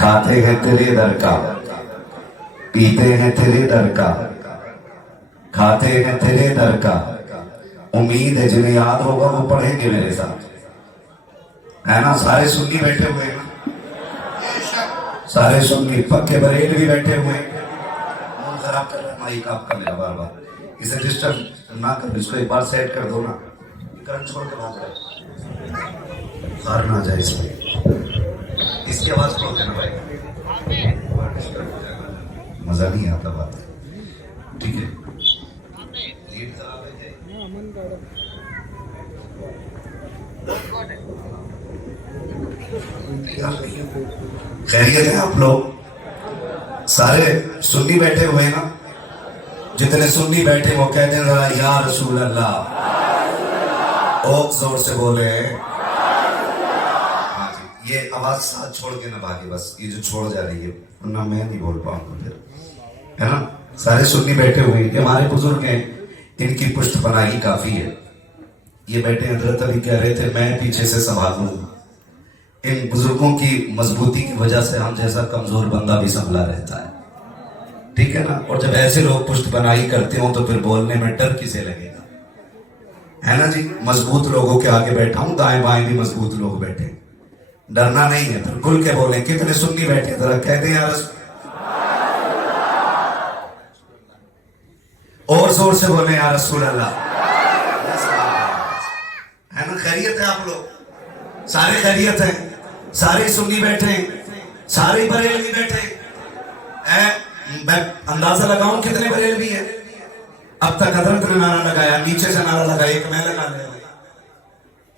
کھاتے ہیں تیرے در کا، پیتے ہیں تیرے در کا، کھاتے ہیں تیرے در کا، امید ہے جنہیں یاد ہوگا وہ پڑھیں گے میرے ساتھ، ہے نا؟ سارے سنی بیٹھے ہوئے ہیں، سارے سنی پکے بریل بھی بیٹھے ہوئے ہیں۔ خراب کر رہا ہے مائک آپ کا میرا بار بار، اسے ڈسٹرب نہ کر، اس کو ایک بار سیٹ کر دو نا، کرنٹ چھوڑ کے بھاگ رہے خار نہ جائے اس میں، اس کی آواز کھول دینا بھائی، مزہ نہیں آتا بات، ٹھیک ہے؟ خیریت ہے آپ لوگ؟ سارے سنی بیٹھے ہوئے ہیں نا؟ جتنے سنی بیٹھے وہ کہتے ہیں ذرا یا رسول اللہ، اوک زور سے بولے۔ ہاں جی، یہ آواز ساتھ چھوڑ کے نہ بھاگے، بس یہ جو چھوڑ جا رہی ہے ورنہ میں نہیں بول پاؤں گا پھر، ہے نا؟ سارے سنی بیٹھے ہوئے ہیں، ہمارے بزرگ ہیں، ان کی پشت پناہی کافی ہے۔ یہ بیٹھے حضرت علی کہہ رہے تھے میں پیچھے سے سنبھالوں، ان بزرگوں کی مضبوطی کی وجہ سے ہم جیسا کمزور بندہ بھی سنبھلا رہتا ہے، ٹھیک ہے نا؟ اور جب ایسے لوگ پشت پناہی کرتے ہوں تو پھر بولنے میں ڈر کسے لگے گا، ہے نا جی؟ مضبوط لوگوں کے آگے بیٹھا ہوں، دائیں بائیں بھی مضبوط لوگ بیٹھے، ڈرنا نہیں ہے، پھر کھل کے بولیں۔ کتنے سنی بیٹھے ذرا کہہ دیں یا رسول، اور زور سے بولیں یا رسول اللہ، ہے نا؟ خیریت ہے آپ لوگ؟ سارے خیریت ہیں؟ سارے سنی بیٹھے ہیں، سارے بریلوی بیٹھے ہیں؟ میں اندازہ لگاؤں کتنے بریلوی ہیں؟ اب تک حضرت نے نعرہ لگایا، نیچے سے نعرہ لگایا، ایک میں لگا لے،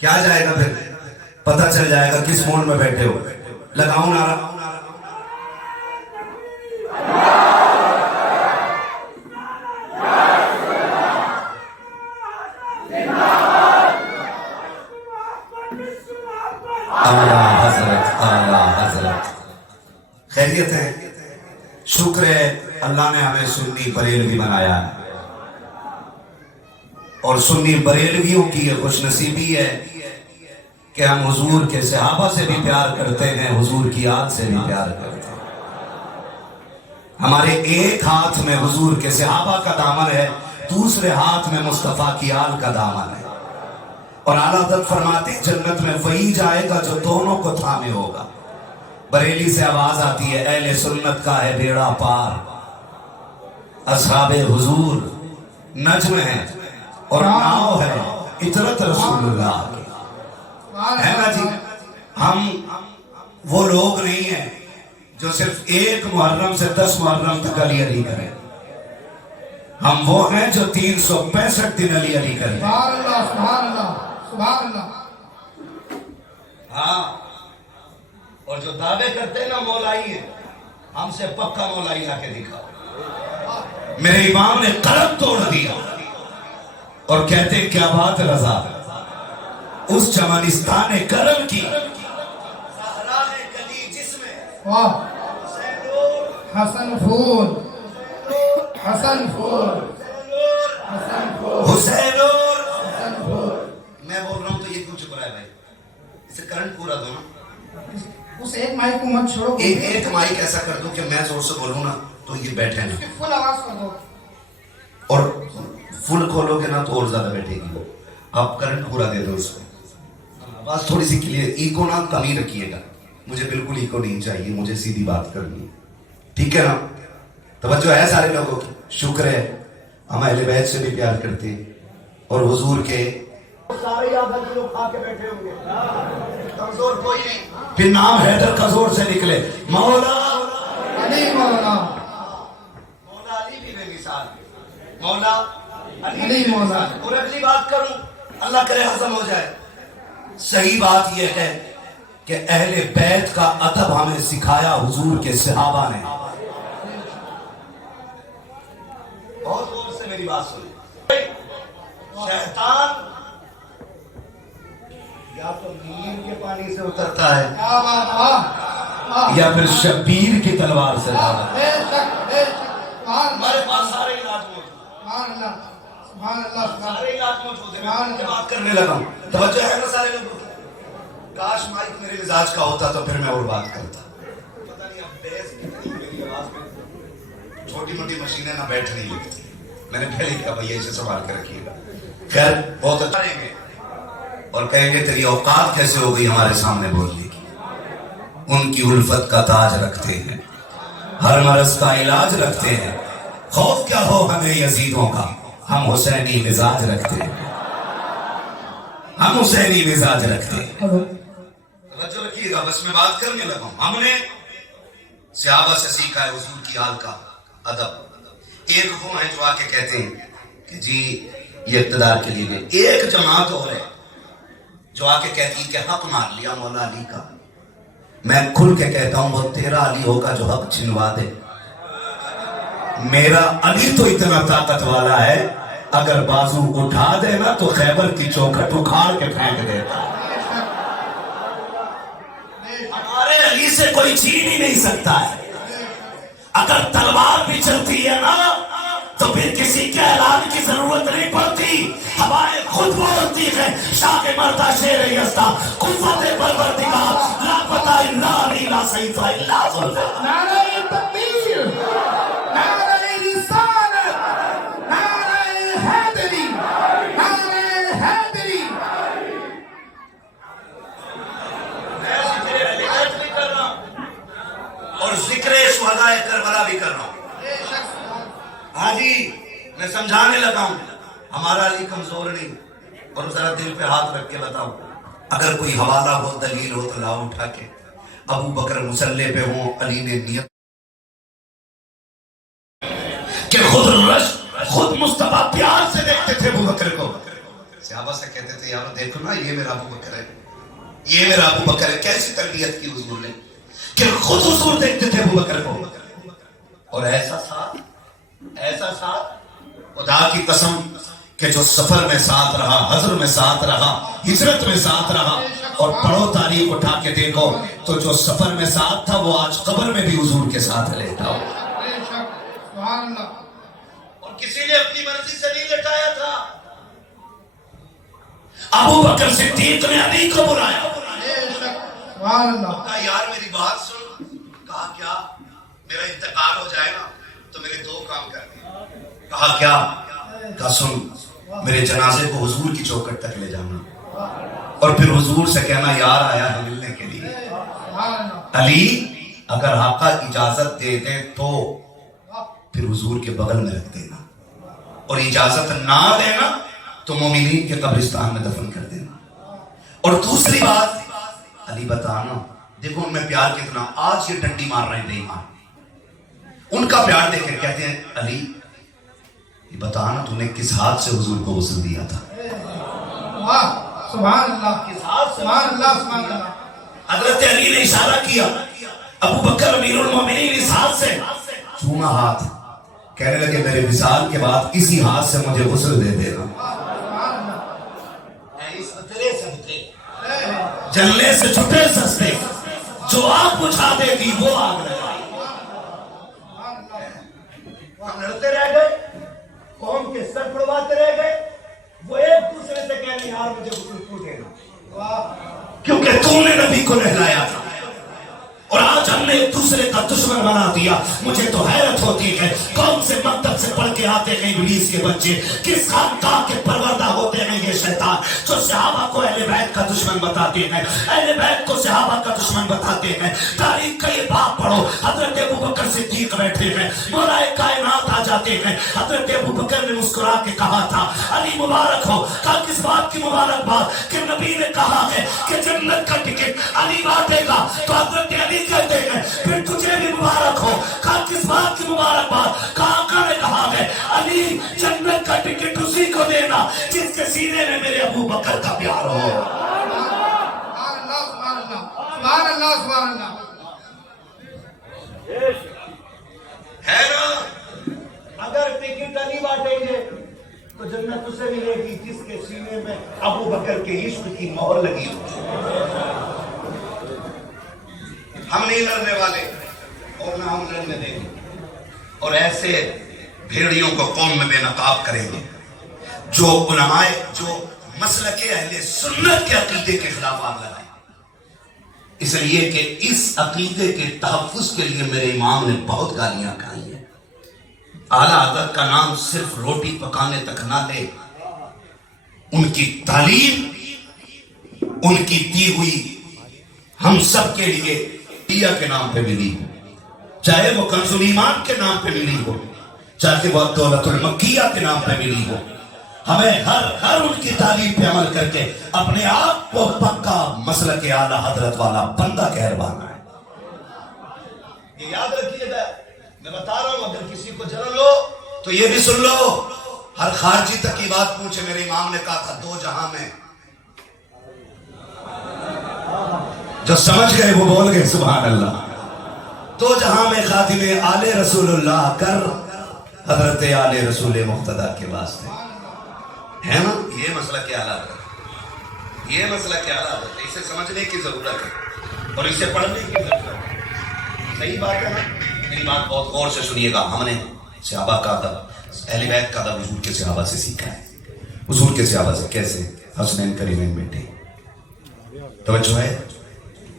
کیا جائے گا پھر؟ پتہ چل جائے گا کس موڈ میں بیٹھے ہو۔ لگاؤں نعرہ؟ اعلیٰ حضرت، اعلیٰ حضرت، خیریت ہے؟ شکر ہے اللہ نے ہمیں سنی بریلوی بنایا ہے، اور سنی بریلویوں کی یہ خوش نصیبی ہے کہ ہم حضور کے صحابہ سے بھی پیار کرتے ہیں، حضور کی آل سے بھی پیار کرتے ہیں۔ ہمارے ایک ہاتھ میں حضور کے صحابہ کا دامن ہے، دوسرے ہاتھ میں مصطفیٰ کی آل کا دامن ہے، اور اعلیٰ حضرت فرماتے ہیں جنت میں وہی جائے گا جو دونوں کو تھامے ہوگا۔ بریلی سے آواز آتی ہے اہل سنت کا ہے بیڑا پار، اصحاب حضور نجم ہے اور ناؤ ہے اطرت رسول اللہ کی، ہے نا جی؟ ہم وہ لوگ نہیں ہیں جو صرف ایک محرم سے 10 محرم تک علی علی کریں، ہم وہ ہیں جو 365 دن علی علی کریں۔ سبحان اللہ، سبحان اللہ، سبحان اللہ۔ ہاں، اور جو دعوے کرتے ہیں نا مولائی ہیں، ہم سے پکا مولائی لا کے دکھا۔ میرے امام نے قلم توڑ دیا اور کہتے ہیں کیا بات رضا، اس چمنستان کرم کی صحرا ہے گلی جس میں حسن پھول، حسن پھول، حسین اور حسن پھول۔ میں بول رہا ہوں تو یہ کیوں چپ رہا ہے بھائی؟ اسے کرنٹ پورا دو نا، اس ایک مائک کو مت چھوڑو، ایک مائک ایسا کر دو کہ میں زور سے بولوں نا تو یہ بیٹھے نا، فل آواز کر دو، اور فل کھولو گے نا تو اور زیادہ بیٹھے گی وہ۔ آپ کرنٹ پورا دے دو اس کو، آواز تھوڑی سی کلیئر، ایکو نہ کمی رکھیے گا، مجھے بالکل ایکو نہیں چاہیے، مجھے سیدھی بات کرنی ہے، ٹھیک ہے نا؟ توجہ ہے سارے لوگوں کی؟ شکر ہے ہم اہل بیت سے بھی پیار کرتے ہیں، اور حضور کے سارے یاد ہے لوگ کھا کے بیٹھے ہوں گے، کمزور کوئی نہیں، پھر نام حیدر کا زور سے نکلے، مولا علی مولا، مولا علی بھی بے مثال، مولا علی مولا۔ اور اگلی بات کروں، اللہ کرے ہضم ہو جائے، صحیح بات یہ ہے کہ اہل بیت کا ادب ہمیں سکھایا حضور کے صحابہ نے۔ بہت غور سے میری بات سنیں، شیطان یا تو نیل کے پانی سے اترتا ہے کیا بات، یا پھر شبیر کی تلوار سے اترتا ہے۔ بے شک، بے شک، ہمارے پاس سارے علاج موجود ہیں، سبحان اللہ، سبحان اللہ، سارے علاج موجود ہیں۔ میں بات کرنے لگا ہوں، توجہ ہے نا سارے لوگوں کی؟ کاش مائک میرے مزاج کا ہوتا تو پھر میں اور بات کرتا، پتہ نہیں छोटी मोटी मशीनें ना बैठ नहीं लगती। मैंने पहले कहा भैया इसे संभाल के रखिएगा। खैर बहुत अच्छा रहेंगे और कहेंगे तेरी औकात कैसे हो गई हमारे सामने बोलने की। उनकी उल्फत का ताज रखते हैं, हर मरज का इलाज रखते हैं। खौफ क्या हो हमें यजीदों का, हम हुसैनी मिजाज रखते हैं, हम हुसैनी मिजाज रखते हैं। तवज्जो रखिएगा, बस मैं बात करने लगा हूं। हमने सहाबा से सीखा है हुजूर की हाल का अदब। एक वो है जो आके कहते हैं कि जी ये इक़्तिदार के लिए गए। एक जमात और है जो आके कहती है कि हक मार लिया मौला अली का। मैं खुल के कहता हूं वो तेरा अली होगा जो हक छिनवा दे। मेरा अली तो इतना ताकत वाला है, अगर बाजू उठा देना तो खैबर की चौखट उखाड़ के फेंक देता। हमारे अली से कोई छीन ही नहीं सकता है। अगर तलवार भी चलती है ना तो फिर किसी के ऐलान की जरूरत नहीं पड़ती। हवाएं खुद बोलती है शाह मर्दा शेर यस्ता कुव्वत परवरदिगार ला पता इल्ला अली ला सैफ इल्ला ज़ुल्फ़ा। नारे तकबीर, नारे रिसालत, नारे हैदरी, नारे हैदरी। और जिक्र शुहदाए करबला भी कर रहा हूं। हाँ जी, मैं समझाने लगा हूं हमारा अली कमजोर नहीं। और जरा दिल पे हाथ रख के बताओ, अगर कोई हवाला हो दलील हो तो लाओ उठा के। अबू बकर मुसल्ले पे हो, अली ने नियत कि खुद मुस्तफा प्यार से देखते थे अबू बकर को। सहाबा से कहते थे यार देखो ना ये मेरा अबू बकर है, ये मेरा अबू बकर है। कैसी तरबियत की हुजूर ने कि खुद हुजूर देखते थे अबू बकर को। और ऐसा साथ खुदा की कसम कि जो सफर में साथ रहा, हजर में साथ रहा, हिजरत में साथ रहा। और पढ़ो तारीख उठा के देखो तो जो सफर में साथ था वो आज कब्र में भी हुजूर के साथ लेटा हो। और किसी ने अपनी मर्जी से नहीं लेटाया था। अबू बकर सिद्दीक ने अली को बुलाया। कहा यार मेरी बात सुन। कहा क्या? मेरा इंतकाल हो जाए ना तो मेरे दो काम कर दे। कहा क्या? कहा सुन, मेरे जनाजे को हुजूर की चौखट तक ले जाना और फिर हुजूर से कहना यार आया है मिलने के लिए। अली अगर आका इजाजत दे दे तो फिर हुजूर के बगल में रख देना, और इजाजत ना देना तो मोमिनीन के कब्रिस्तान में दफन कर देना। और दूसरी बात अली बताना, देखो उनमें प्यार कितना। आज ये डंडी मार रहे हैं बेईमान, उनका प्यार देखे कहते हैं अली ये बताना तूने किस हाथ से हुजूर को गुस्ल दिया था। वाह सुभान अल्लाह, किस हाथ से? सुभान अल्लाह, सुभान अल्लाह। हजरत अली ने इशारा किया, अबू बकर अमीरुल मोमिनीन इस हाथ से चूमा हाथ। कहने लगे मेरे विसाल के बाद इसी हाथ से मुझे गुस्ल दे देना। जलने से छुटे सस्ते, जो आग बुझा देगी वो आग लगाई। हम लड़ते रह गए, कौम के सर पड़वाते रह गए। वो एक दूसरे से कहने यार मुझे गुस्ल देना, क्योंकि तूने नबी को नहलाया था। और आज हमने एक दूसरे का दुश्मन बना दिया। मुझे तो हैरत होती है कौन से मकतब से पढ़ के आते हैं इब्लीस के बच्चे, किस खानकाह के परवरदा होते हैं ये शैतान, जो सहाबा को अहले बैत का दुश्मन बताते हैं, अहले बैत को सहाबा का दुश्मन बताते हैं। तारीख का ये बाप पढ़ो, हजरत अबू बकर सिद्दीक बैठे हैं, मौलाए कायनात आ जाते हैं। हजरत अबू बकर ने मुस्कुरा के कहा था अली मुबारक हो। कहा किस बात की मुबारकबाद? कि नबी ने कहा है कि जन्नत का टिकट अली बांटेगा। तो हजरत अली कहते हैं फिर तुझे भी मुबारक हो। कहा किस बात की मुबारकबाद? कहा ने कहा है अली जन्नत का टिकट उसी को देना जिसके सीने में मेरे अबू बकर का प्यार हो। है ना? अगर टिकट अली बांटेंगे तो जन्नत उसे मिलेगी जिसके सीने में अबू बकर के इश्क की मोहर लगी हो। हम नहीं लड़ने वाले और ना हम लड़ने देंगे, और ऐसे भेड़ियों को कौम में बेनकाब करेंगे जो उलमाए, जो मसलके अहले सुन्नत के अकीदे के खिलाफ आग लगाए। इसलिए कि इस अकीदे के तहफ्फुज़ के लिए मेरे इमाम ने बहुत गालियां खाई हैं। आला हज़रत का नाम सिर्फ रोटी पकाने तक ना ले, उनकी तालीम उनकी दी हुई हम सब के लिए दिया के नाम पे मिली हो, चाहे वो कंजुल ईमान के नाम पे मिली हो, चाहे वो दौलतुल मक्किया के नाम पे मिली हो। हमें हर उनकी तालीम पे अमल करके अपने आप को पक्का मसलक के आला हजरत वाला बंदा कहरवाना है। ये याद रखिएगा, मैं बता रहा हूं, अगर किसी को जलन लो तो ये भी सुन लो, हर खारजी तक की बात पूछे। मेरे इमाम ने कहा था दो जहां में, जो समझ गए वो बोल गए सुभान अल्लाह। दो जहां में खातिमे आले रसूलुल्लाह कर हजरत आले रसूल मुक्तदा के वास्ते है ना। ये मसला क्या हालत है, ये मसला क्या हालत है, इसे समझने की जरूरत है और इसे पढ़ने की जरूरत है। सही बात है ना, मेरी बात बहुत गौर से सुनिएगा। हमने सहाबा का अदब, अहले बैत का अदब हुजूर के सहाबा से सीखा है। हुजूर के सहाबा से कैसे? हसनैन करीमैन बेटे, तवज्जो है,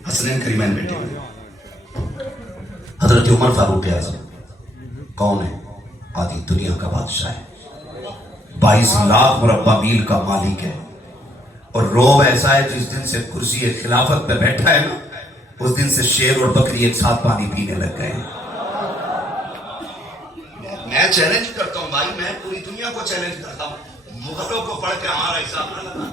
हसनैन करीमैन बेटे हजरत उमर फारूक आज़म कौन है? आदि दुनिया का बादशाह है, 22 लाख मुरब्बा मील का मालिक है, और रोब ऐसा है जिस दिन से कुर्सी खिलाफत पे बैठा है ना, उस दिन से शेर और बकरी एक साथ पानी पीने लग गए। मैं चैलेंज करता हूं भाई, मैं पूरी दुनिया को चैलेंज करता हूं, मुगलों को पढ़ के हमारा हिसाब न लगा।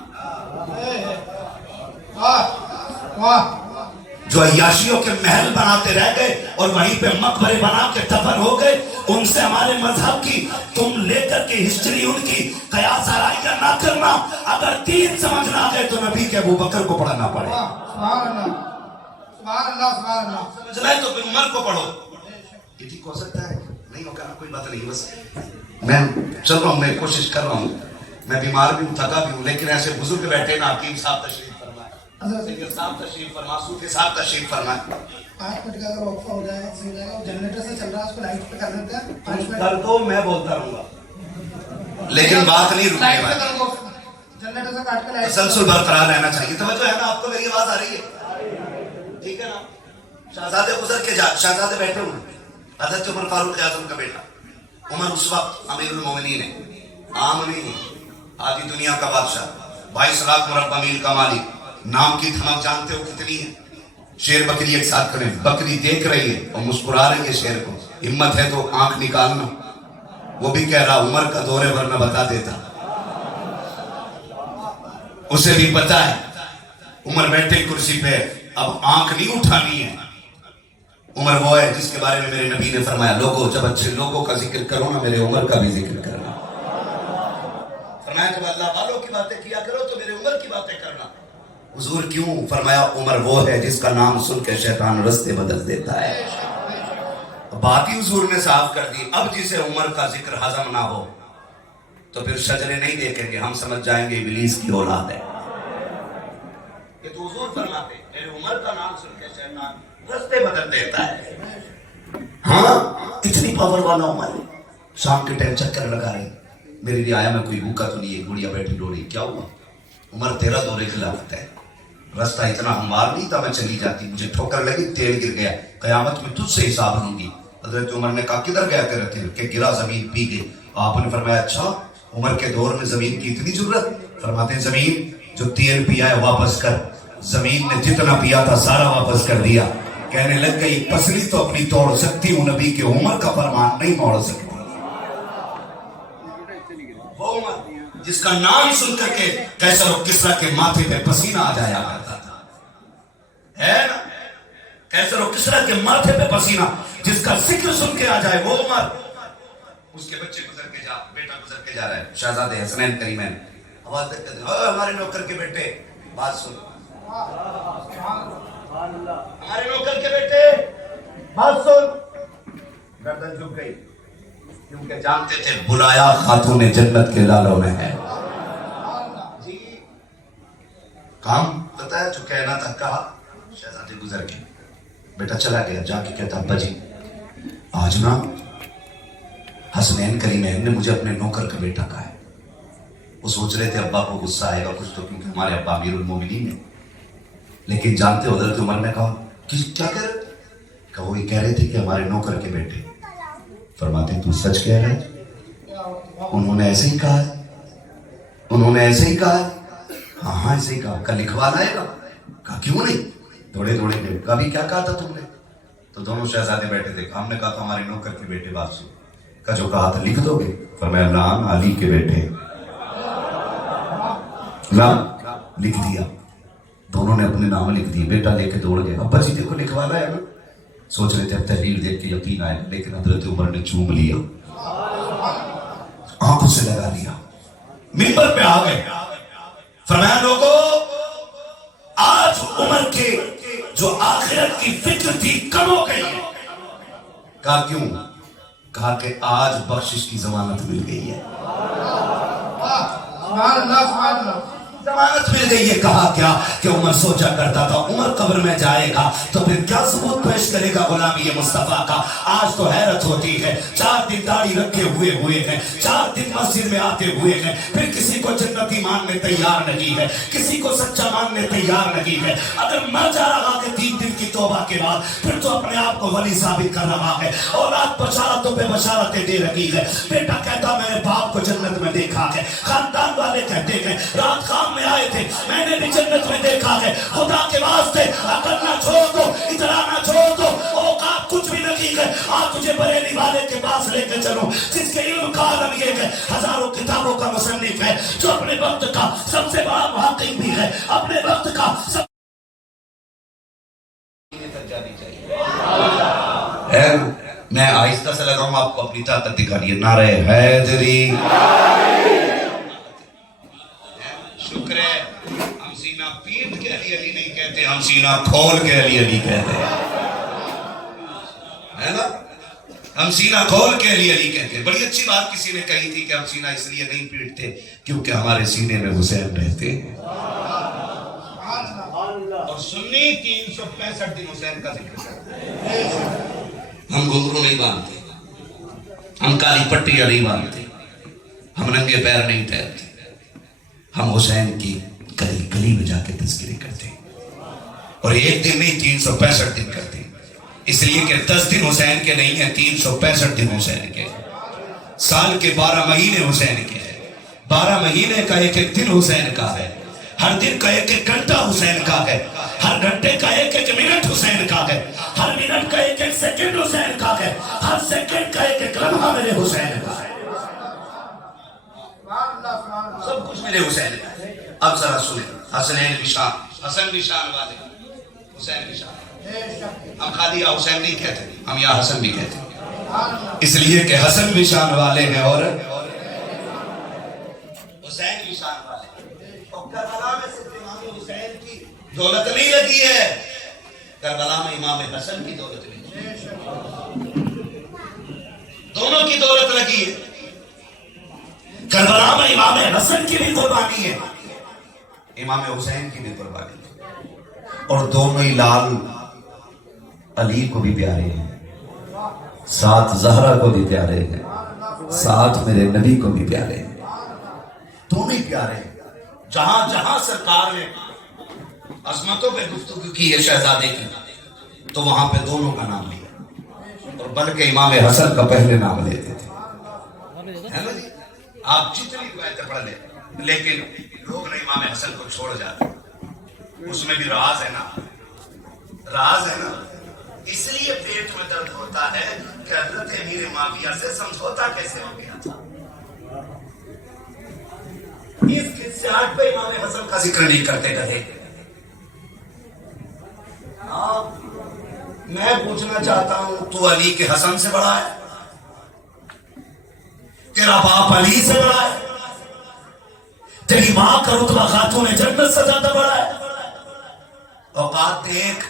जो अय्याशियों के महल बनाते रह गए और वहीं पे मकबरे बना के दफन हो गए, उनसे हमारे मजहब की तुम लेकर के हिस्ट्री उनकी कयास आराइया ना करना। अगर दीन समझना आ गए तो नबी के अबू बकर को पढ़ना पड़े। समझना है तो फिर उमर को पढ़ो। ये ठीक हो सकता है? नहीं होगा ना, कोई बात नहीं। बस मैं चल रहा हूँ, मैं कोशिश कर रहा हूँ, मैं बीमार भी हूँ, थका भी हूँ, लेकिन ऐसे बुजुर्ग बैठे ना, हकीम साहब तशरीफ साहब तशरीफ फरमा, सूफी साहब तशरीफ फरमाए। 5 मिनट का अगर वक्फा हो जाए, सही रहेगा। जनरेटर से चल रहा है, उसको लाइट पे कर देते हैं। 5 मिनट कर दो, मैं बोलता रहूंगा, लेकिन बात नहीं रुकने वाली। जनरेटर से काट के लाइट तसलसल बरकरार रहना चाहिए। तवज्जो है ना, आपको मेरी आवाज आ रही है? ठीक है ना। शहजादे गुजर के जा, शहजादे बैठे हुए, हजरत उमर फारूक आज़म का बेटा उमर उस वक्त अमीरुल मोमिनीन है, आम नहीं, आधी दुनिया का बादशाह, 22 लाख मुरब्बा मील का मालिक। नाम की धमक जानते हो कितनी है? शेर बकरी एक साथ करें, बकरी देख रही है और मुस्कुरा रही है शेर को, हिम्मत है तो आंख निकालना। वो भी कह रहा उमर का दौरे वरना बता देता। उसे भी पता है उमर बैठे कुर्सी पे, अब आंख नहीं उठानी है। उमर वो है जिसके बारे में मेरे नबी ने फरमाया, लोगों जब अच्छे लोगों का जिक्र करो ना, मेरे उमर का भी जिक्र करना। फरमाया जब अल्लाह वालों की बातें किया करो तो मेरे उमर की बातें करना। हुजूर क्यों? फरमाया उमर वो है जिसका नाम सुन के शैतान रास्ते बदल देता है। बात ही हुजूर ने साफ कर दी। अब जिसे उमर का जिक्र हजम ना हो तो फिर शजरे नहीं देखेंगे, हम समझ जाएंगे इब्लीस की औलाद है। ये तो हुजूर फरमाते मेरे उमर का नाम सुन के शैतान रास्ते बदल देता है। हाँ, इतनी पावर वाला उमर, शाम के टाइम चक्कर लगा रही, मेरी रियाया में कोई भूखा तो नहीं है, गुड़िया बैठी रो रही, क्या हुआ? उमर तेरा दौरे खिलाफत है, रास्ता इतना हमवार नहीं था, मैं चली जाती, मुझे ठोकर लगी, तेल गिर गया, कयामत में तुझसे हिसाब लूंगी। हजरत उमर ने कहा किधर गया तेरा तेल? के गिरा, जमीन पी गई। आपने फरमाया अच्छा, उमर के दौर में जमीन की इतनी जरूरत? फरमाते जमीन जो तेल पिया है वापस कर। जमीन ने जितना पिया था सारा वापस कर दिया। कहने लग गई पसली तो अपनी तोड़ सकती हूँ, नबी के उमर का फरमान नहीं मोड़ सकती। वो उमर जिसका नाम सुन करके कैसर और किसरा के माथे पे पसीना आ जाया करता था, है ना? कैसर और किसरा के माथे पे पसीना, जिसका जिक्र सुन के आ जाए वो उमर। उसके बच्चे गुजर के जा, बेटा गुजर के जा रहा है, शहजादे हसनैन करीमैन आवाज देते हैं, हमारे नौकर के बेटे बात सुन, हमारे नौकर के बेटे बात सुन। गर्दन झुक गई, क्योंकि जानते थे बुलाया खातून जन्नत के लालों ने है। जी काम पता है, जो कहना था कहा, शहजादे गुजर गए, बेटा चला गया, जाके कहता अब्बा जी आज ना हसनैन करीमैन ने मुझे अपने नौकर का बेटा कहा है। वो सोच रहे थे अब्बा को गुस्सा आएगा कुछ तो, क्योंकि हमारे अब्बा अमीरुल मोमिनीन है, लेकिन जानते हो हज़रत उमर ने कहा कि क्या कह रहे? वो ये कह रहे थे कि हमारे नौकर के बेटे। फरमाते तू सच कह रहे हैं? उन्होंने ऐसे ही कहा है, उन्होंने ऐसे ही कहा है। हाँ हाँ ऐसे ही कहा। कल लिखवा लाएगा? कहा क्यों नहीं, थोड़े थोड़े गए। कभी क्या कहा था तुमने? तो दोनों शहजादे बैठे थे। हमने कहा था हमारे नौकर के बेटे बात सुन। का जो कहा था लिख दोगे? फरमाया नाम अली के बेटे नाम लिख दिया। दोनों ने अपने नाम लिख दिए। बेटा लेके दौड़ गए। अब्बा जी देखो लिखवाना है ना। सोच रहे थे अब तहरीर देख के यकीन आएगा, लेकिन हजरत उमर ने चूम लिया, आंखों से लगा लिया, मिंबर पे आ गए। फरमाया लोगों आज उमर के जो आखिरत की फिक्र थी कम हो गई है। कहा क्यों? कहा कि आज बख्शिश की जमानत मिल गई है। जमानत मिल गई है। कहा क्या कि उमर सोचा करता था उमर कब्र में जाएगा तो फिर क्या सबूत पेश करेगा गुलामी मुस्तफा का। आज तो हैरत होती है, 4 दिन दाढ़ी रखे हुए हैं, 4 दिन मस्जिद में आते हुए हैं, फिर किसी को जन्नती मानने तैयार नहीं है, किसी को सच्चा मानने तैयार नहीं है। अगर मर जा रहा है 3 दिन की तौबा के बाद, फिर तो अपने आप को वली साबित कर रहा है। औलाद बशारतों पे बशारतें दे रही है। बेटा कहता मैंने बाप को जन्नत में देखा है। खानदान वाले कहते हैं रात काम में आए थे, मैंने भी जन्नत में देखा है। खुदा के वास्ते अकल ना छोड़ दो, इतना ना छोड़ दो, औकात कुछ भी नहीं है। आज तुझे बरेली वाले के पास लेकर चलो जिसके इल्म का आलम ये है, हजारों किताबों का मुसन्निफ है, जो अपने वक्त का सबसे बड़ा मुहक्किक भी है, अपने वक्त का सब मैं आहिस्ता से लगाऊंगा, आपको अपनी ताकत दिखानी है। नारे हैदरी शुक्र है हम सीना पीट के अली अली नहीं कहते, हम सीना खोल के अली अली कहते हैं, है ना। हम सीना खोल के अली अली कहते हैं। बड़ी अच्छी बात किसी ने कही थी कि हम सीना इसलिए नहीं पीटते क्योंकि हमारे सीने में हुसैन रहते हैं। और सुन्नी 365 दिन हुसैन का जिक्र करते हैं। हम घुंघरू नहीं बांधते, हम काली पट्टियां नहीं बांधते, हम नंगे पैर नहीं टहलते, हम हुसैन की गली गली में जाके तज़किरे करते हैं। और एक दिन नहीं 365 दिन करते हैं, इसलिए कि 10 दिन हुसैन के नहीं है, 365 दिन हुसैन के। साल के 12 महीने हुसैन के हैं, 12 महीने का एक एक दिन हुसैन का है, हर दिन का एक एक घंटा हुसैन का है, हर घंटे का एक एक मिनट हुसैन का है, हर मिनट का एक एक सेकंड हुसैन का है, हर सेकंड का एक एक लम्हा मेरे हुसैन का है। सब कुछ मेरे हुसैन का है। अब जरा सुने, हसनैन निशान, हसन निशान वाले, हुसैन निशान। हम खाली या हुसैन नहीं कहते, हम या हसन भी कहते हैं, इसलिए कि हसन निशान वाले हैं और हुसैन निशान वाले। और करबला में सिर्फ इमाम हुसैन की दौलत नहीं लगी है, करबला में इमाम हसन की दौलत लगी है, दोनों की दौलत लगी है। करबला में इमाम हसन की भी कुर्बानी है, इमाम हुसैन की भी कुर्बानी है। और दोनों ही लाल अली को भी प्यारे हैं, साथ जहरा को भी प्यारे हैं, साथ मेरे नबी को भी प्यारे हैं, दोनों ही प्यारे हैं। जहां जहां सरकार ने अजमतों पे गुफ्तगू की है शहजादे की, तो वहां पे दोनों का नाम लिया, और बल्कि इमाम हसन का पहले नाम लेते थे, है ना जी। आप जितनी रिवायतें पढ़ ले, लेकिन लोग ने इमाम हसन को छोड़ जाते, उसमें भी राज है ना, राज है ना। इसलिए पेट में दर्द होता है कि हजरत अमीर माविया से समझौता कैसे हो गया था। इस खिस्साट पे इमाम हसन का जिक्र नहीं करते कहे। मैं पूछना चाहता हूं, तू अली के हसन से बड़ा है? तेरा बाप अली से बड़ा है? तेरी मां का रुतबा खातून जन्नत से ज्यादा बड़ा है? औकात देख,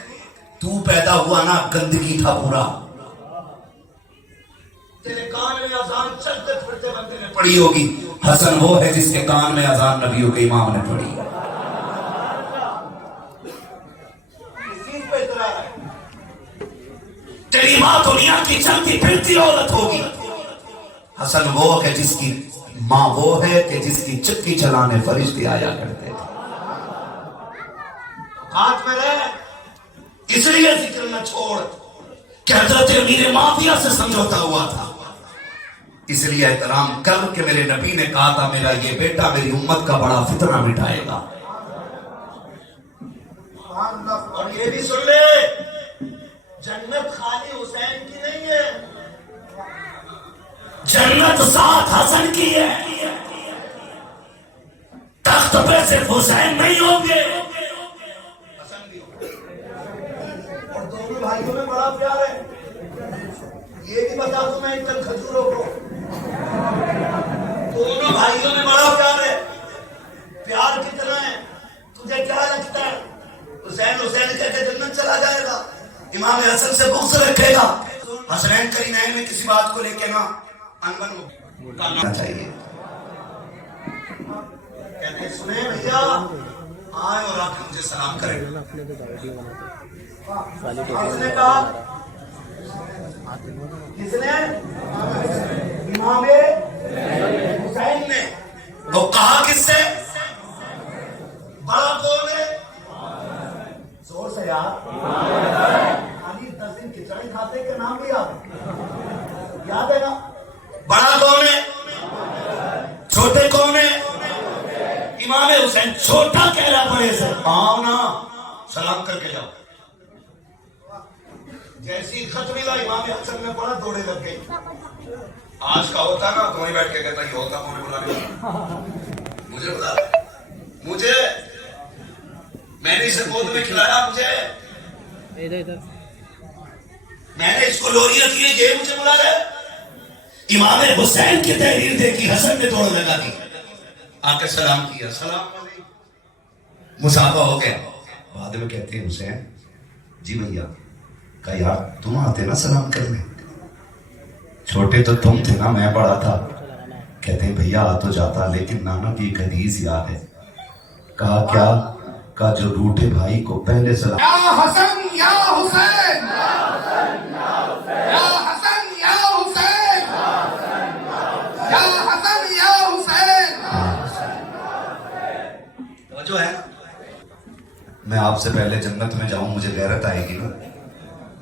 तू पैदा हुआ ना गंदगी था पूरा, तेरे कान में अजान चलते फिरते बंदे ने पढ़ी होगी। हसन वो है जिसके कान में अजान नबियों के इमाम ने पढ़ी। तेरी मां दुनिया की चलती फिरती औरत होगी। हसन वो है जिसकी मां वो है कि जिसकी चक्की चलाने फरिश्ते आया करते थे। हाथ में रहे, इसलिए जिक्र न छोड़ कि हजरत अमीर माविया से समझौता हुआ था। اس لیے احترام کر کہ میرے نبی نے کہا تھا میرا یہ بیٹا میری امت کا بڑا فتنہ مٹائے گا. اور یہ بھی سن لے جنت خالی حسین کی نہیں ہے, جنت ساتھ حسن کی ہے. تخت پہ صرف حسین نہیں ہوں گے, حسن بھی اور دونوں بھائیوں میں بڑا پیار ہے. یہ بھی بتا دوں میں ان تل کھجوروں کو, دونوں بھائیوں میں بڑا پیار ہے. پیار کتنا ہے تجھے کیا لگتا ہے؟ حسین حسین کہہ کے جنت چلا جائے گا, امام حسن سے بغض رکھے گا. حسنین کرینین میں کسی بات کو لے کے نہ انبن کرنا چاہیے. کہتے ہیں سنیں بھیا آئے اور آ کے مجھے سلام کرے. کس نے کہا, کس نے؟ امام حسین نے. تو کہا کس سے؟ بڑا کون ہے؟ زور سے یار. خالی 10 دن کھچڑی کھاتے کے نام بھی یاد ہے نا. بڑا کون ہے, چھوٹے کون ہے؟ امام حسین چھوٹا کہہ رہا بڑے سے. آؤ نا سلام کر کے جاؤ. جیسی خط ملا امام حسن میں بڑا دوڑے لگ گئی. آج کا ہوتا نا تو وہیں بیٹھ کے کہتا یہ ہوتا مجھے بلا مجھے بلا مجھے, میں نے اسے گود میں کھلایا, مجھے میں نے اس کو لوری رکھی ہے, یہ مجھے بلا رہے. امام حسین کی تحریر دیکھی, حسن نے دوڑ لگا دی, آ کے سلام کیا, سلام مسافہ ہو گیا. بعد میں کہتے ہیں حسین جی بھیا, کہا یار تم آتے نا سلام کرنے, چھوٹے تو تم تھے نا میں بڑا تھا. کہتے ہیں بھیا آ تو جاتا لیکن نانا کی ایک حدیث یاد ہے. کہا کیا؟ کہا جو روٹھے بھائی کو پہلے سلام. یا حسن یا حسین, یا حسن یا حسین, یا حسن یا حسین. جو ہے میں آپ سے پہلے جنت میں جاؤں, مجھے غیرت آئے گی نا.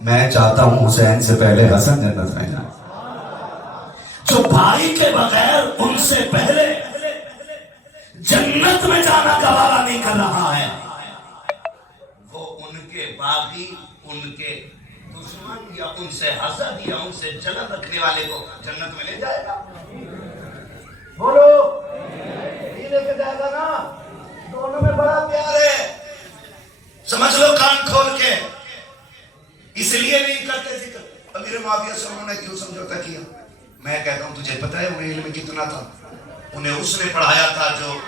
میں چاہتا ہوں حسین سے پہلے حسن جنت میں جائے. جو بھائی کے بغیر ان سے پہلے جنت میں جانا گوارا نہیں کر رہا ہے, وہ ان کے باغی, ان کے دشمن یا ان سے حسد یا ان سے جلن رکھنے والے کو جنت میں لے جائے گا. بولو یہ لے کے جائے گا نا. دونوں میں بڑا پیار ہے. سمجھ لو کان کھول کے. اس لیے نہیں کرتے ذکر. امیر معاویہ سے انہوں نے کیوں سمجھوتا کیا؟ میں کہتا ہوں تجھے پتا ہے انہیں علم کتنا تھا؟ انہیں اس نے پڑھایا تھا جو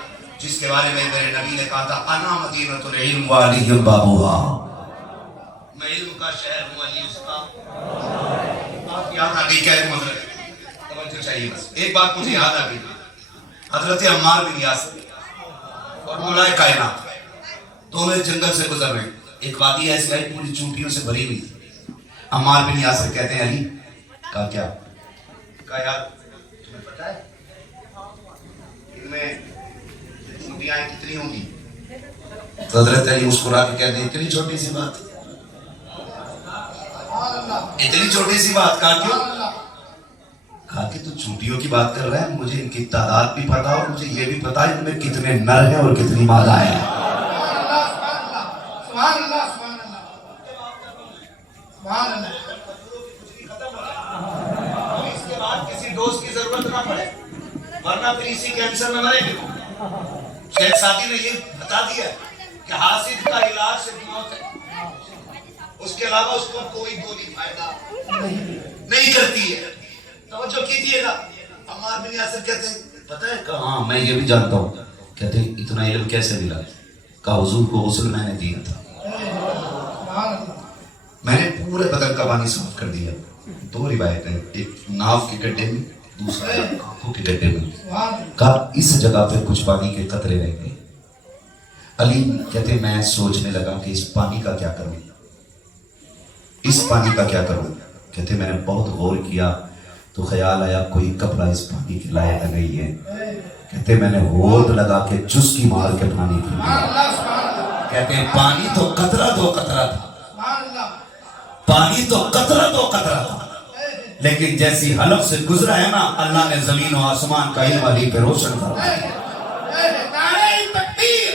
جس کے بارے میں میرے نبی نے کہا تھا انا مدینۃ العلم وعلی بابھا, میں علم کا شہر ہوں, علی اس کا. آپ یاد آ گئی کیا حضرت؟ توجہ چاہیے بس. ایک بات مجھے یاد آ گئی, حضرت عمار بن یاسر اور مولا کائنات دونوں جنگل سے گزر رہے ہیں. ایک وادی ایسی آئی پوری چونٹیوں سے بھری ہوئی. عمار بن یاسر کہتے ہیں علی. کہا کیا؟ کہا یار تمہیں پتا ہے ان میں چونٹیاں کتنی ہوں گی؟ تو حضرت علی مسکرا کے کہتے ہیں اتنی چھوٹی سی بات, اتنی چھوٹی سی بات. کہا کیوں؟ کہا کہ تو چونٹیوں کی بات کر رہا ہے, مجھے ان کی تعداد بھی پتا اور مجھے یہ بھی پتا ہے ان میں کتنے نر ہیں اور کتنی مادہ ہیں. سبحان اللہ, سبحان اللہ, سبحان اللہ. اس کے بعد کسی دوست کی ضرورت نہ پڑے, ورنہ پھر اسی کینسر میں مرے گی. شیخ سادی نے یہ بتا دیا کہ حاسد کا علاج سے موت ہے, اس کے علاوہ اس کو کوئی گولی فائدہ نہیں کرتی ہے. توجہ کیجیے گا. عمار بن یاسر کہتے ہیں پتہ ہے کہ ہاں میں یہ بھی جانتا ہوں. کہتے ہیں اتنا علم کیسے ملا؟ کہا حضور کو غسل میں نے دیا تھا, میں نے پورے بدن کا پانی صاف کر دیا. 2 روایتیں, ایک ناف کے گڈھے میں, دوسرا آنکھوں کے گڈھے میں. کہا اس جگہ پہ کچھ پانی کے قطرے رہ گئے. علی کہتے ہیں میں سوچنے لگا کہ اس پانی کا کیا کروں, اس پانی کا کیا کروں. کہتے میں نے بہت غور کیا تو خیال آیا کوئی کپڑا اس پانی کے لائق نہیں ہے. کہتے میں نے ہود لگا کے چسکی مار کے پانی پی لیا. کہتے ہیں پانی تو قطرہ 2 قطرہ تھا, پانی تو قطرہ 2 قطرہ تھا, لیکن جیسی حلق سے گزرا ہے نا اللہ نے زمین و آسمان کا علم علی پہ روشن کر دیا. نعرہ تکبیر،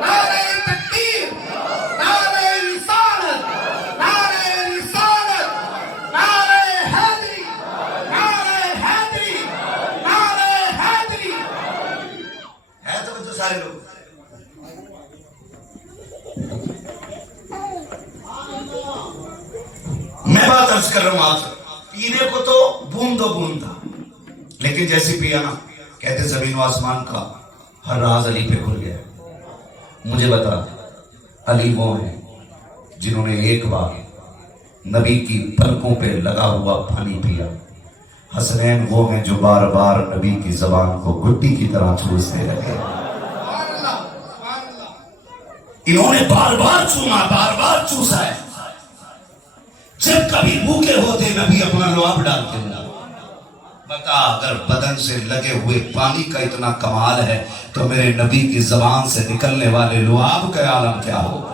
نعرہ تکبیر، نعرہ رسالت، نعرہ رسالت، نعرہ حیدری، نعرہ حیدری، نعرہ حیدری. ہے تو جو سارے لوگ میں بات عرض کر رہا ہوں آپ سے. پینے کو تو بوند و بوند تھا، لیکن جیسے پیا نا کہتے زمین و آسمان کا ہر راز علی پہ کھل گیا. مجھے بتا علی وہ ہیں جنہوں نے ایک بار نبی کی پلکوں پہ لگا ہوا پانی پیا. حسنین وہ ہیں جو بار بار نبی کی زبان کو گٹی کی طرح چوستے رہے. سبحان اللہ، سبحان اللہ. انہوں نے بار بار چوما، بار بار چوسا ہے. جب کبھی بھوکے ہوتے نبی اپنا لعاب ڈالتے ہیں. بتا اگر بدن سے لگے ہوئے پانی کا اتنا کمال ہے تو میرے نبی کی زبان سے نکلنے والے لعاب کا عالم کیا ہوگا.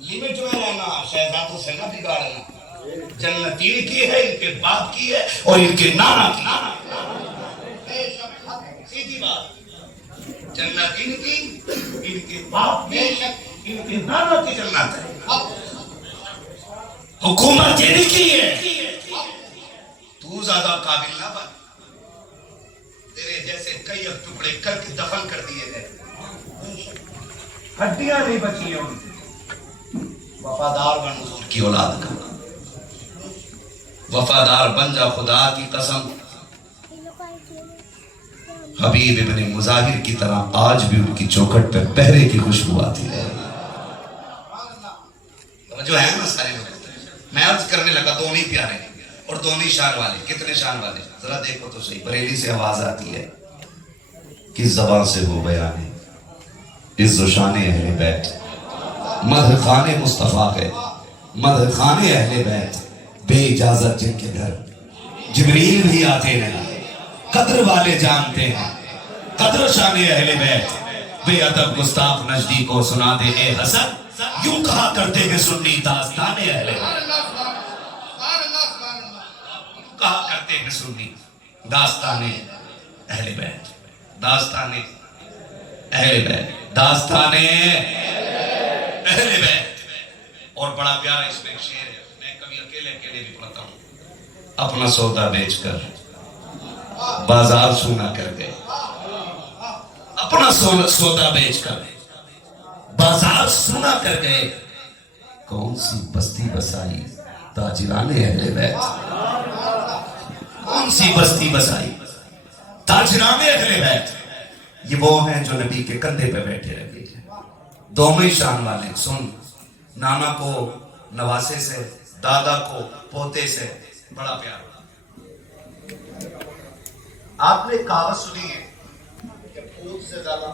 لمٹ میں رہنا، شہزادوں سے نہ بگاڑنا. جنتین کی ہے، ان کے باپ کی ہے اور ان کے نانا کی. سیدھی بات. جنتین کی، ان کے باپ کی، ان کے نانا کی جنت ہے. حکومت یہ نہیں کی ہے. تو زیادہ قابل نہ بن. تیرے جیسے کئی ٹکڑے کر کے دفن کر دیے گئے، ہڈیاں نہیں بچی ہیں ان کی. وفادار بن حضور کی اولاد کا. وفادار بن جا خدا کی قسم. حبیب ابن مظاہر کی طرح آج بھی ان کی چوکھٹ پہ پہرے کی خوشبو آتی ہے. جو ہے نا سارے لوگ میں عرض کرنے لگا دونوں پیارے اور دونوں شان والے. کتنے شان والے ذرا دیکھو تو صحیح. بریلی سے آواز آتی ہے، کس زبان سے ہو بیان عز و شان اہل بیت. مدح خان مصطفیٰ ہے، مدح خان اہل بیت. بے اجازت جن کے گھر جبریل بھی آتے نہیں. قدر والے جانتے ہیں قدر شان اہل بیت. بے ادب گستاخ نجدی کو سنا دے اے حسن، یوں کہا کرتے ہیں سنی داستان اہل بیت. سبحان اللہ، سبحان اللہ، سبحان اللہ. کہا کرتے ہیں سنی داستان اہل بیت. داستان اہل بیت، داستان اہل بیت. اور بڑا پیارا اس میں ایک شعر ہے، میں کبھی اکیلے بھی پڑھتا ہوں. اپنا سودا بیچ کر بازار سونا کر گئے. اپنا سودا بیچ کر بازار سونا کر گئے. کون سی بستی بسائی تاجران اہل بیت. کون سی بستی بسائی تاجران اہل بیت. یہ وہ ہیں جو نبی کے کندھے پہ بیٹھے رہے. دونوں ہی شان والے. سن، نانا کو نواسے سے، دادا کو پوتے سے. بڑا پیار. آپ نے کہاوت سنی ہے کہ پوت سے زیادہ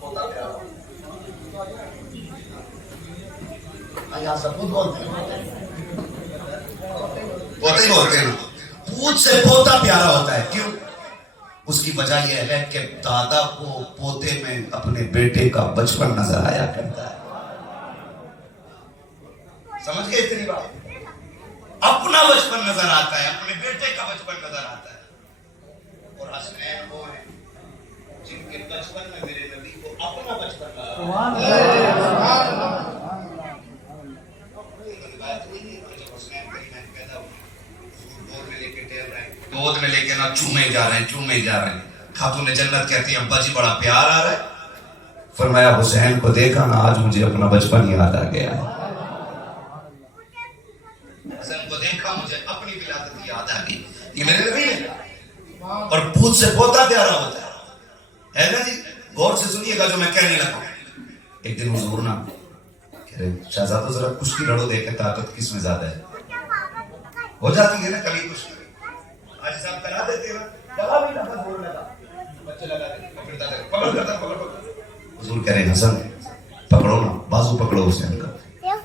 پوتا پیارا. یہاں سب پوت بولتے ہیں، پوتے ہی بولتے ہیں. پوت سے پوتا پیارا ہوتا ہے. کیوں؟ اس کی وجہ یہ ہے کہ دادا کو پوتے میں اپنے بیٹے کا بچپن نظر آیا کرتا ہے. سمجھ گئے اتنی بات؟ اپنا بچپن نظر آتا ہے، اپنے بیٹے کا بچپن نظر آتا ہے. اور حسنین وہ ہیں جن کے بچپن میں میرے نبی کو اپنا بچپن نظر گود میں لے کے نا چومے جا رہے ہیں. خاتون جنت کہتی ہیں ابا جی بڑا پیار آ رہا ہے. فرمایا حسین کو دیکھا نا آج مجھے اپنا بچپن یاد آ گیا. حسین کو دیکھا مجھے اپنی ولادت یاد آ گئی. یہ میرے نبی ہے. اور پوت سے پوتا پیارا ہوتا ہے نا جی. غور سے سنیے گا جو میں کہنے لگا. ایک دن حضور نا کہہ رہے شہزادہ ذرا کشتی لڑو دیکھیں طاقت کس میں زیادہ ہے. ہو جاتی ہے نا کبھی کشتی. آج صاحب کرا دیتے ہیں دوا بھی لگا بول لگا بچے لگا دے پکڑ کرتا پکڑ. حضور کہہ رہے حسن پکڑو نا، بازو پکڑو حسین کا،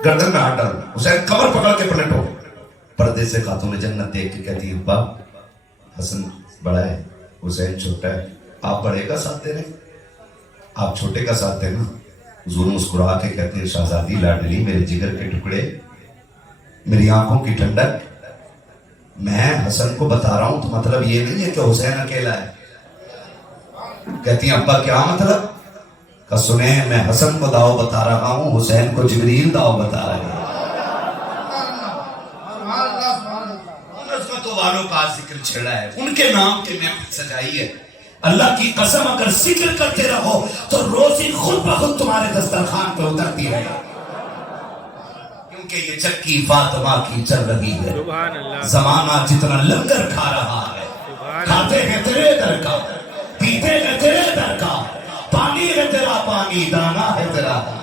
گردن میں ہاتھ ڈالو. حسین کمر پکڑ کے پلٹو. پردے سے خاتون جنت دیکھ کے کہتی ہے ابا حسن بڑا ہے، حسین چھوٹا ہے، آپ بڑے کا ساتھ دے رہے، آپ چھوٹے کا ساتھ دینا. حضور مسکرا کے کہتے ہیں شہزادی لاڈلی میرے جگر کے ٹکڑے میری آنکھوں کی ٹھنڈک. میں حسن کو بتا رہا ہوں تو مطلب یہ نہیں ہے کہ حسین اکیلا ہے. کہتی ہیں ابا کیا مطلب؟ کہ سنیں میں حسن کو داؤ بتا رہا ہوں، حسین کو جبریل داؤ بتا رہے ہیں. عظمتوں والوں کا ذکر چھڑا ہے، ان کے نام کی محفل سجائی ہے. اللہ کی قسم اگر ذکر کرتے رہو تو روزی خود بخود تمہارے دسترخوان پہ اترتی ہے، کیونکہ یہ چکی فاطمہ کی چل رہی ہے. زمانہ جتنا لنگر کھا رہا ہے، کھاتے ہیں تیرے در کا، پیتے ہیں تیرے در کا، پانی ہے تیرا پانی، دانا ہے تیرا دانا.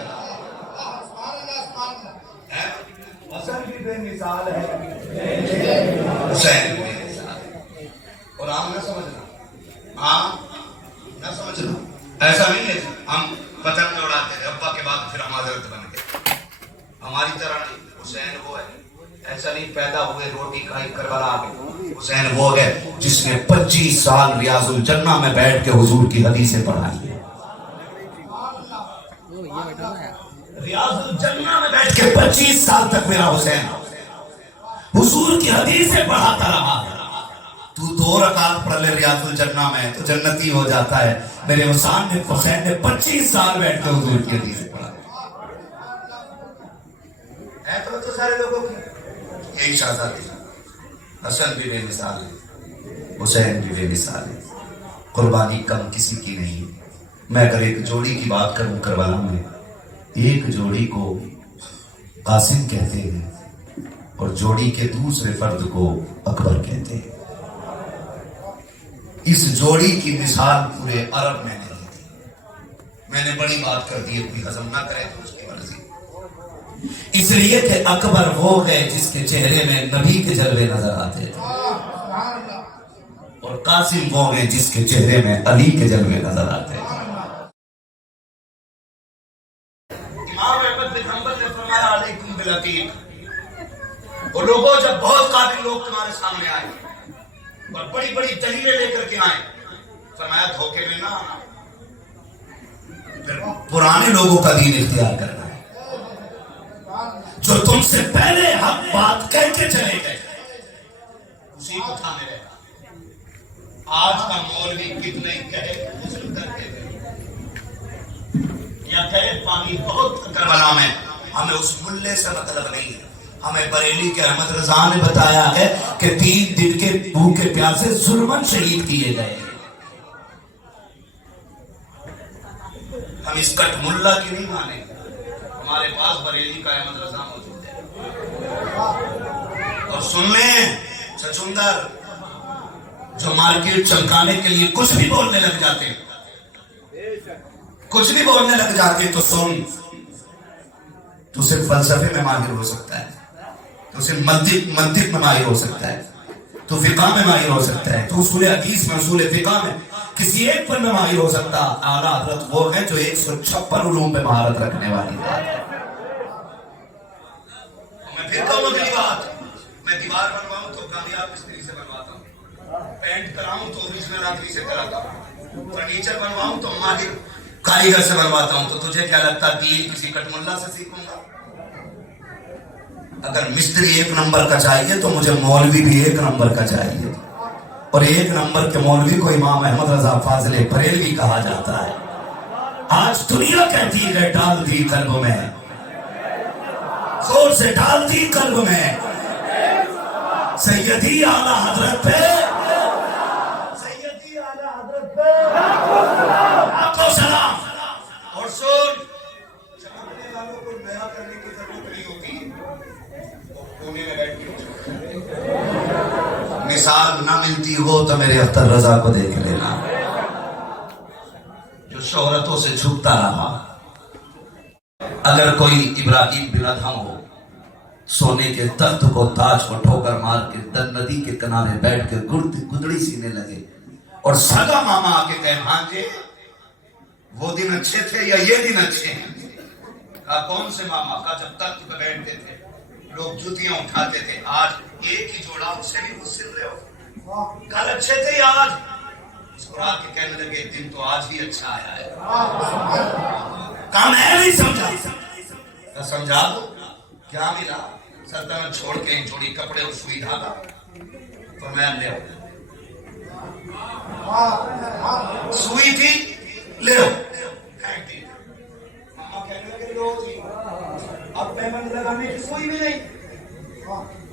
حسن بھی بے مثال ہے، حسین بھی بے مثال ہے. اور آپ نہ سمجھنا، نہ سمجھنا ایسا نہیں ہے ہم پتنگ اڑاتے تھے ابا کے بعد پھر ہم حضرت بن گئے. ہماری طرح نہیں. حسین وہ ہے، ایسا نہیں پیدا ہوئے روٹی کھائی کربلا کے. حسین وہ ہے جس نے 25 سال ریاض الجنہ میں بیٹھ کے حضور کی حدیثیں پڑھائی ہیں. ریاض الجنہ میں بیٹھ کے 25 سال تک میرا حسین حضور کی حدیثیں پڑھاتا رہا. تو 2 رکعت پڑھ لے ریاض الجنہ میں تو جنتی ہو جاتا ہے. میرے حسین نے 25 سال بیٹھ کے حضور کی حدیثیں پڑھا ہے. تو سارے لوگوں کی یہی شہزادی. حسن بھی بے مثال ہے، حسین بھی بے مثال ہے. قربانی کم کسی کی نہیں. میں اگر ایک جوڑی کی بات کروں کربلا میں، ایک جوڑی کو قاسم کہتے ہیں اور جوڑی کے دوسرے فرد کو اکبر کہتے ہیں. اس جوڑی کی مثال پورے عرب میں نہیں تھی. میں نے بڑی بات کر دی، کوئی ہضم نہ کرے تو اس کی مرضی. اس لیے کہ اکبر وہ ہے جس کے چہرے میں نبی کے جلوے نظر آتے تھے، اور قاسم وہ ہے جس کے چہرے میں علی کے جلوے نظر آتے ہیں. امام احمد بن حنبل نے فرمایا علیکم بالعتیق. وہ لوگوں جب بہت قابل لوگ تمہارے سامنے آئے اور بڑی بڑی دلیلیں لے کر کے آئے، فرمایا دھوکے میں نہ آنا، پھر پرانے لوگوں کا دین اختیار کرنا ہے جو تم سے پہلے حق بات کہہ کے چلے گئے، اسی کو تھامے رہنا. آج کا مولوی کتنے کہے غسل کر کے یا کہے پانی بہت کربلا میں، ہمیں اس ملے سے مطلب نہیں ہے. ہمیں بریلی کے احمد رضا نے بتایا ہے کہ 3 دن کے بھوکے پیاسے ظلمن شہید کیے گئے. ہم اس کٹ ملا کی نہیں مانیں. ہمارے پاس بریلی کا احمد رضا موجود ہے. اور سن لیں چچندر جو مارکیٹ چمکانے کے لیے کچھ بھی بولنے لگ جاتے، کچھ بھی بولنے لگ جاتے تو سن، تو صرف فلسفے میں ماہر ہو سکتا ہے، تو صرف منطق میں ماہر ہو سکتا ہے، تو فقہ میں ماہر ہو سکتا ہے، تو اصول حدیث میں اصول فقہ میں کسی ایک پر میں ماہر ہو سکتا. اعلیٰ حضرت وہ ہے جو 156 علوم پہ مہارت رکھنے والی بات ہے. میں پھر کہوں اگلی بات، میں دیوار بنواؤں تو کامیاب مستری سے بنواتا ہوں، پینٹ کراؤں تو اوریجنل آدمی سے کراتا ہوں، فرنیچر بنواؤں تو ماہر کاریگر سے بنواتا ہوں. تو تجھے کیا لگتا دین کسی کٹ ملا سے سیکھوں گا؟ اگر مستری 1 نمبر کا چاہیے تو مجھے مولوی بھی 1 نمبر کا چاہیے، اور 1 نمبر کے مولوی کو امام احمد رضا فاضل بریلوی کہا جاتا ہے. آج دنیا کہتی ہے ڈال دی قلب میں، زور سے ڈال دی قلب میں سیدی اعلیٰ حضرت پہ، سیدی اعلیٰ حضرت پہ آپ کو سلام. اور سن، چاہنے والوں کو نیا کرنے کی ضرورت نہیں ہوتی، کونے میں بیٹھ کے مثال نہ ملتی ہو تو میرے اختر رضا کو دیکھ لینا جو شہرتوں سے چھپتا رہا. اگر کوئی ابراہیم بن ادھم ہو، سونے کے تخت کو تاج کو ٹھوکر مار کے ندی کے کنارے بیٹھ کے گدڑی سینے لگے اور سگا ماما آ کے کہے بھانجے وہ دن اچھے تھے یا یہ دن اچھے ہیں؟ کہا کون سے ماما؟ کہا جب تخت پہ بیٹھتے تھے لوگ جوتیاں اٹھاتے تھے، آج ایک ہی جوڑا اس سے بھی غسل رہے ہو. کل اچھے تھے یا آج؟ مسکرا کے کہنے لگے دن تو آج بھی اچھا آیا ہے. کہا میں نہیں سمجھا. سمجھا دو. क्या मिला? सल्तनत छोड़ के थोड़ी कपड़े और सुई धागा, तो मैं ले आओ। सुई थी, ले आओ, फेंक दी। मामा कहने लगे लो जी, अब पेमेंट लगाने की सुई भी नहीं,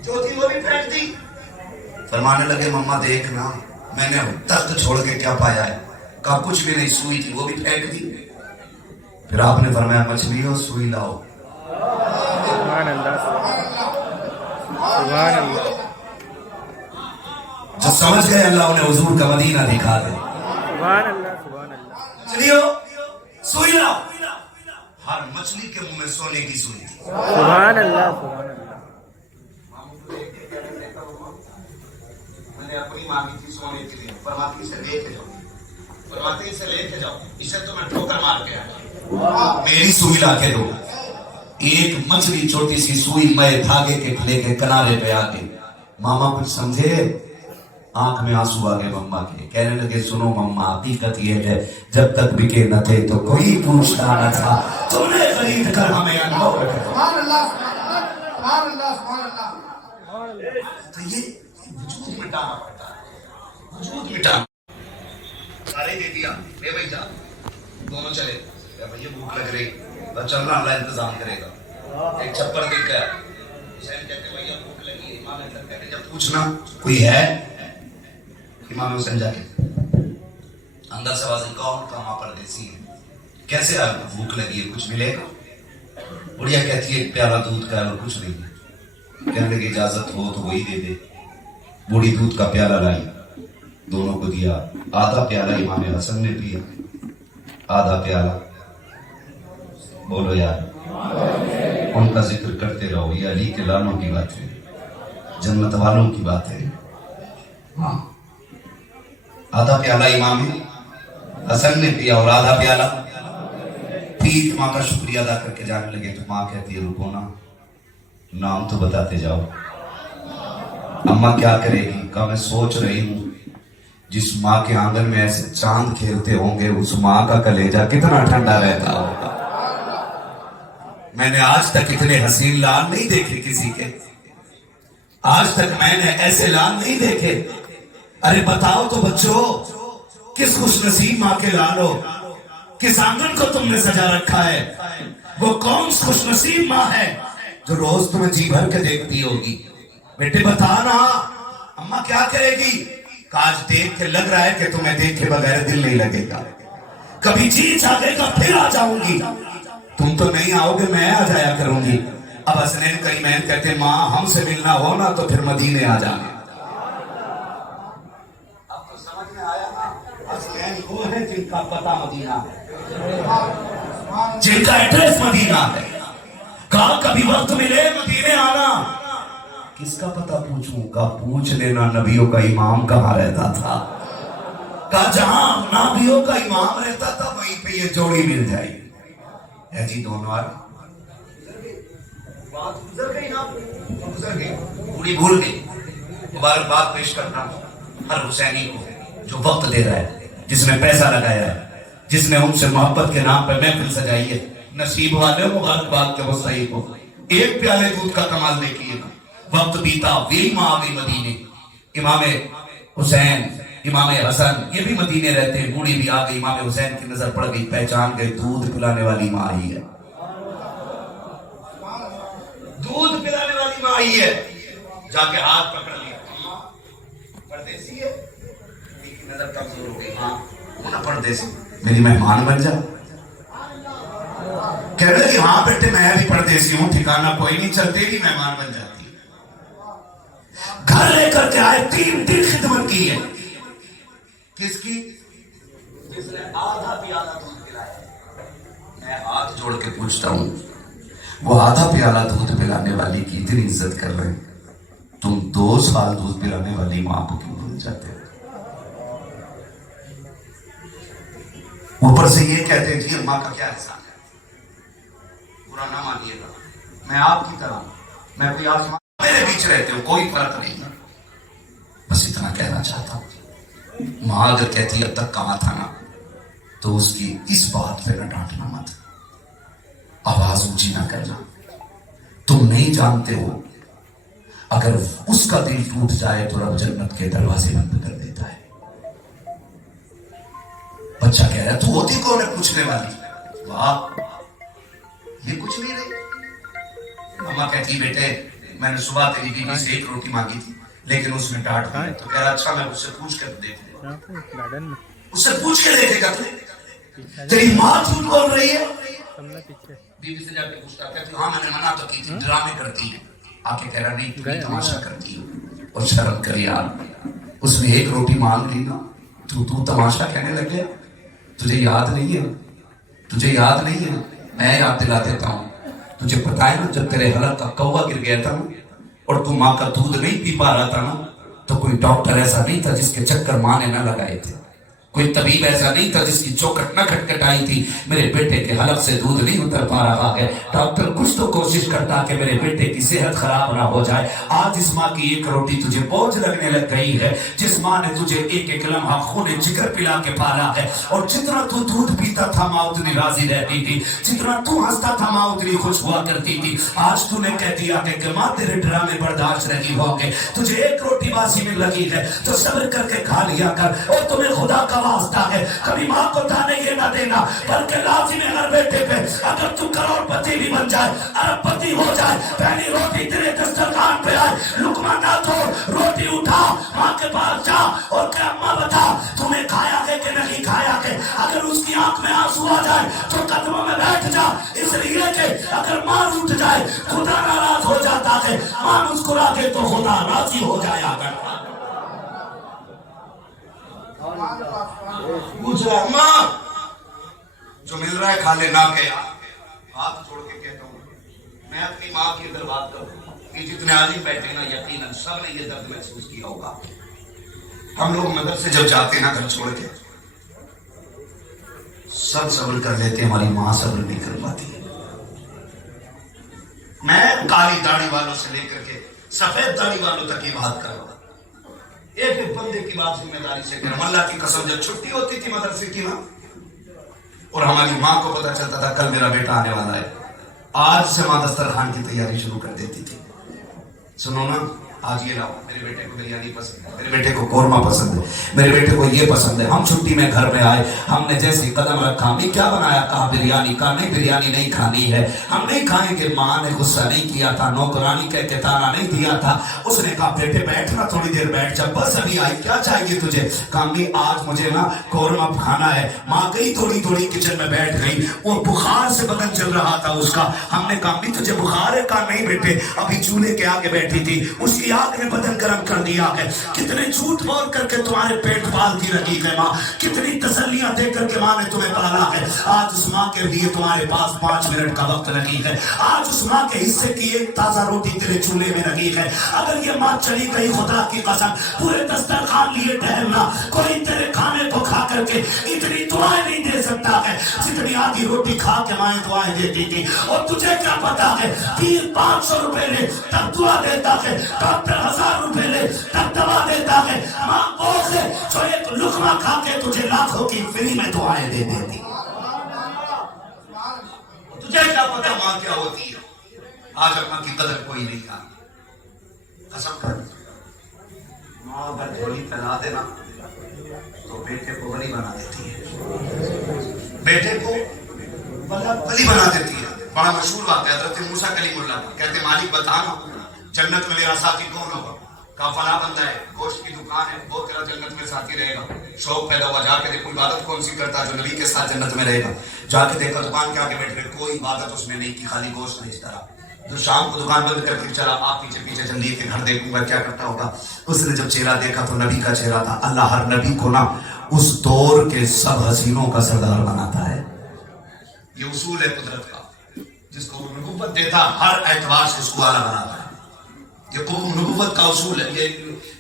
जो थी वो भी फेंक दी। फरमाने लगे मम्मा देखना, मैंने तख्त छोड़ के क्या पाया है? कहा कुछ भी नहीं, सुई थी वो भी फेंक दी। फिर आपने फरमाया मछली हो सुई लाओ। सुभान अल्लाह, सुभान अल्लाह। जो समझ गए अल्लाह उन्हें हुजूर का मदीना दिखा दे। सुभान अल्लाह, सुभान अल्लाह। मछली हो सुई लाओ। हर मछली के मुंह में सोने की सुई थी। सुभान अल्लाह, सुभान अल्लाह। मैंने अपनी मांगी थी सोने के लिए, परमात्मा से लेके जाओ, परमात्मा से लेके जाओ, इसे तो मैं ठोकर मार के आया। मेरी सुई ला के दो। एक मछली छोटी सी सुई मैं धागे के लेके किनारे पे आके, मामा कुछ समझे? आंख में आंसू आ गए मम्मा के। कहने लगे सुनो मम्मा, हकीकत ये है जब तक बिके न थे तो कोई पूछता न था, तूने खरीद कर हमें अनुभव रखा। सुभान अल्लाह, सुभान अल्लाह, सुभान अल्लाह। तो ये वजूद मिटाना पड़ता है, वजूद मिटाना। सारे दे दिया, ले भाई जा, दोनों चले। या भैया भूख लग रही, तो चलना अल्लाह इंतजाम करेगा। एक छप्पर दिख गया, हुसैन कहते भैया भूख लगी, इमाम अहमद कहते जब पूछना कोई है। इमाम हुसैन जाके अंदर से आवाज़, कौन कहाँ परदेसी है, कैसे आ, भूख लगी है, कुछ मिलेगा? बुढ़िया कहती है प्याला दूध का और कुछ नहीं है। कहने लगे इजाजत हो तो वही दे दे। बूढ़ी दूध का प्याला लाई, दोनों को दिया। आधा प्याला इमाम हसन ने पिया, आधा प्याला, बोलो यार, उनका जिक्र करते रहो। ये अली के लालों की बात है, जन्नत वालों की बात है। हाँ, आधा प्याला इमाम हसन ने पिया और आधा प्याला पी माँ का शुक्रिया अदा करके जाने लगे। तो माँ कहती है रुको ना, नाम तो बताते जाओ। अम्मा क्या करेगी? कहा मैं सोच रही हूँ जिस माँ के आंगन में ऐसे चांद खेलते होंगे, उस माँ का कलेजा कितना ठंडा रहता होगा। मैंने आज तक इतने हसीन लाल नहीं देखे किसी के, आज तक मैंने ऐसे लाल नहीं देखे। अरे बताओ तो बच्चों, किस खुशनसीब माँ के लाल हो, किस आंगन को तुमने सजा रखा है? वो कौन खुशनसीब माँ है जो रोज तुम्हें जी भर के देखती होगी? बेटे बता ना, अम्मा क्या करेगी? आज देख के लग रहा है कि तुम्हें देख के बगैर दिल नहीं लगेगा, कभी जी चाहेगा फिर आ जाऊंगी। तुम तो नहीं आओगे, मैं आ जाया करूंगी। अब हसनैन करीमैन कहते माँ हमसे मिलना हो ना तो फिर मदीने आ जाना। अब तो समझ में आया ना, हसनैन वो है जिनका पता मदीना है, जिनका एड्रेस मदीना है। कहा कभी वक्त मिले मदीने आना। किसका पता पूछूं? का पूछ लेना नबियों का इमाम कहाँ रहता था। कहा जहां नबियों का इमाम रहता था वहीं पे ये जोड़ी मिल जाएगी। है जी दोनों बात गुजर गई ना, गुजर गई, पूरी भूल गई। मुबारकबाद पेश करना हर हुसैनी को जो वक्त दे रहा है, जिसने पैसा लगाया है, जिसने उनसे मोहब्बत के नाम पर महफिल सजाई है। नसीब वाले मुबारकबाद के मुस्तहिक को एक प्याले दूध का कमाल देखिएगा। वक्त बीता, वीर माँ आ गई मदीने। इमाम हुसैन, इमाम हसन ये भी मदीने रहते हैं। बूढ़ी भी आ गई, इमाम हुसैन की नजर पड़ गई, पहचान गए दूध पिलाने वाली माँ आई है, दूध पिलाने वाली माँ आई है। जाके हाथ पकड़ लिया, परदेसी है, की नजर कमजोर हो गई। हाँ वो ना परदेसी, मेरी मेहमान बन जा। कह रहे कि हाँ बेटे मैं भी परदेसी हूँ, ठिकाना कोई नहीं, चलते भी मेहमान बन जाती। घर लेकर के आए, 3 दिन खिदमत की है। किसकी? जिसने आधा प्याला दूध पिलाया। मैं हाथ जोड़ के पूछता हूं, वो आधा प्याला दूध पिलाने वाली की इतनी इज्जत कर रहे हैं, तुम 2 साल दूध पिलाने वाली मां को क्यों भूल जाते हो? ऊपर से ये कहते हैं जी अम्मा का क्या एहसान है, बुरा ना मानिएगा, मैं आपकी तरह, मैं कोई आसमान मेरे बीच रहते हो, कोई फर्क नहीं है। बस इतना कहना चाहता हूं। माँ अगर कहती अब तक कहा था ना, तो उसकी इस बात पे न डांटना मत, आवाज ऊंची ना करना। तुम नहीं जानते हो अगर उसका दिल टूट जाए तो रब जन्नत के दरवाजे बंद कर देता है। बच्चा कह रहा है तू होती कौन है पूछने वाली? वाह, ये कुछ नहीं रही। मम्मा कहती बेटे मैंने सुबह तेरी बीवी से एक रोटी मांगी थी लेकिन उसने डांट दिया। तो कह रहा अच्छा मैं उससे पूछ कर देख लूंगा। उससे पूछ के देखेगा तू? तेरी माँ झूठ बोल रही है? बीवी से जाके पूछता, कहती हाँ मैंने मना तो की थी, ड्रामे करती है। आके कह रहा नहीं तू तमाशा करती है। और शर्म कर यार, उसने एक रोटी मांग ली ना, तू तमाशा कहने लगे। तुझे याद नहीं है? तुझे याद नहीं है? मैं याद दिला देता हूँ। तुझे पता है ना जब तेरे हलक का कौवा गिर गया था ना और तू माँ का दूध नहीं पी पा रहा था ना, तो कोई डॉक्टर ऐसा नहीं था जिसके चक्कर माँ ने न लगाए थे। कोई तबीब ऐसा नहीं था जिसकी चौखट न खटखटाई थी मेरे बेटे के हलक से दूध नहीं उतर पा रहा है। डॉक्टर कुछ तो कोशिश करता कि मेरे बेटे की सेहत खराब ना हो जाए। आज इस माँ की एक रोटी तुझे बोझ लगने लग गई है, जिस माँ ने तुझे एक एक लम्हा खूने जिगर पिला के पाला है। और जितना तू दूध पीता था माँ उतनी राजी रहती थी, जितना तू हंसता था माँ उतनी खुश हुआ करती थी। आज तूने कह दिया कि माँ तेरे ड्रामे बर्दाश्त नहीं होंगे, तुझे एक रोटी बासी में लगी है तो सब्र करके खा लिया कर। और तुम्हें खुदा का वास्ता है कभी माँ को ताने ये ना देना, बल्कि लाजिम है हर बेटे पे अगर तू करोड़पति भी बन जाए, अरबपति हो जाए, पहली रोटी तेरे दस्तरखान पे आए, लुकमा ना तोड़, रोटी उठा, माँ के पास जा और कह अम्मा बता तुम्हें खाया है कि नहीं खाया है। अगर उसकी आंख में आंसू आ जाए तो कदमों में बैठ जा, इसलिए कि अगर माँ रूठ जाए खुदा नाराज हो जाता है, माँ मुस्कुरा दे तो खुदा राजी हो जाया करता। पूछ रहा अम्मा जो मिल रहा है खा ले ना के हाथ छोड़ के कहता हूँ मैं अपनी माँ की अगर बात करूँ कि जितने आलिम बैठे ना यकीनन सब ने ये दर्द महसूस किया होगा। हम लोग मदरसे जब जाते ना घर छोड़ के सब सब्र कर लेते, हमारी माँ सब्र नहीं कर पाती। मैं काली दाढ़ी वालों से लेकर के सफेद दाढ़ी वालों तक की बात कर रहा हूँ। एक एक बंदे की बात जिम्मेदारी से करें। अल्लाह की कसम जब छुट्टी होती थी मदरसे की ना और हमारी माँ को पता चलता था कल मेरा बेटा आने वाला है, आज से माँ दस्तरखान की तैयारी शुरू कर देती थी। सुनो ना आज ये लाओ, मेरे बेटे को बिरयानी पसंद है, मेरे बेटे को कोरमा पसंद है, मेरे बेटे को ये पसंद है। हम छुट्टी में घर में आए, हमने जैसे कदम रखा हमें क्या बनाया, कहा बिरयानी, कहा नहीं बिरयानी नहीं खानी है, हम नहीं खाएंगे। माँ ने गुस्सा नहीं किया था, नौकरानी कह के ताना नहीं दिया था। उसने कहा बेटे बैठना थोड़ी देर बैठ जा, बस अभी आई, क्या चाहिए तुझे? कहा नहीं आज मुझे ना कोरमा खाना है। माँ गई थोड़ी थोड़ी किचन में बैठ गई, वो बुखार से बदन चल रहा था उसका। हमने कहा नहीं तुझे बुखार है? कहा नहीं बेटे अभी चूल्हे के आगे बैठी थी, उसकी आग ने बदन गर्म कर दिया है। कितने झूठ बोल करके तुम्हारे पेट पालती रही है माँ, कितनी तसल्लियां दे करके माँ ने तुम्हें पाला है। आज उस माँ के लिए तुम्हारे पास 5 मिनट का वक्त नहीं है। आज उस माँ के हिस्से की एक ताजा रोटी तेरे चूल्हे में लगी है। अगर ये माँ चली गई खुदा की कसम पूरे दस्तरखान लिए टहलना, कोई तेरे खाने को खा करके इतनी दुआएं नहीं दे सकता है जितनी आधी रोटी खा के माएं दुआएं देती थी। और तुझे क्या पता है 500 रुपए ले तब दुआ देता है, डॉक्टर 1000 रुपए ले तब दवा देता है। माँ वो है जो एक लुकमा खा के तुझे लाखों की फ्री में दुआएं दे देती। तुझे क्या पता माँ क्या होती है? आज माँ की कदर कोई नहीं था। कसम कर माँ अगर झोली फैला देना तो बेटे को बली बना देती है, बेटे को बली बना देती है। बड़ा मशहूर बात है हज़रत मूसा कलीमुल्लाह का, कहते मालिक बताना जन्नत में मेरा साथी कौन होगा? कहा फला बंदा है, गोश्त की दुकान है, वो तेरा जन्नत में साथी रहेगा। शौक पैदा हुआ, जाके देखो इबादत कौन सी करता है जो नबी के साथ जन्नत में रहेगा। जाके देखा दुकान के आगे बैठे, कोई इबादत उसने नहीं की, खाली गोश्त बेचता रहा। तो शाम को दुकान बंद करके चला, आप पीछे पीछे जल्दी के घर देखूंगा क्या करता होगा। उसने जब चेहरा देखा तो नबी का चेहरा था। अल्लाह हर नबी को ना उस दौर के सब हसीनों का सरदार बनाता है। ये उसूल है कुदरत का, जिसको वो नबूवत देता हर एतबार से उसको आला बनाता है। ये नबूवत का उसूल है,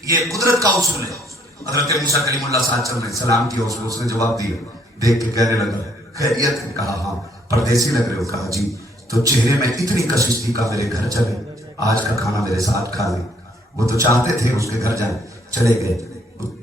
ये कुदरत का उसूल है। हज़रत मूसा कलीमुल्लाह साहब चल रहे, सलाम किया उसने जवाब दिया, देख के कहने लगा खैरियत है? कहा हाँ। परदेसी लग रहे हो? कहा जी। तो चेहरे में इतनी कशिश थी का मेरे घर चले, आज का खाना मेरे साथ खा ले। वो तो चाहते थे उसके घर जाए, चले गए।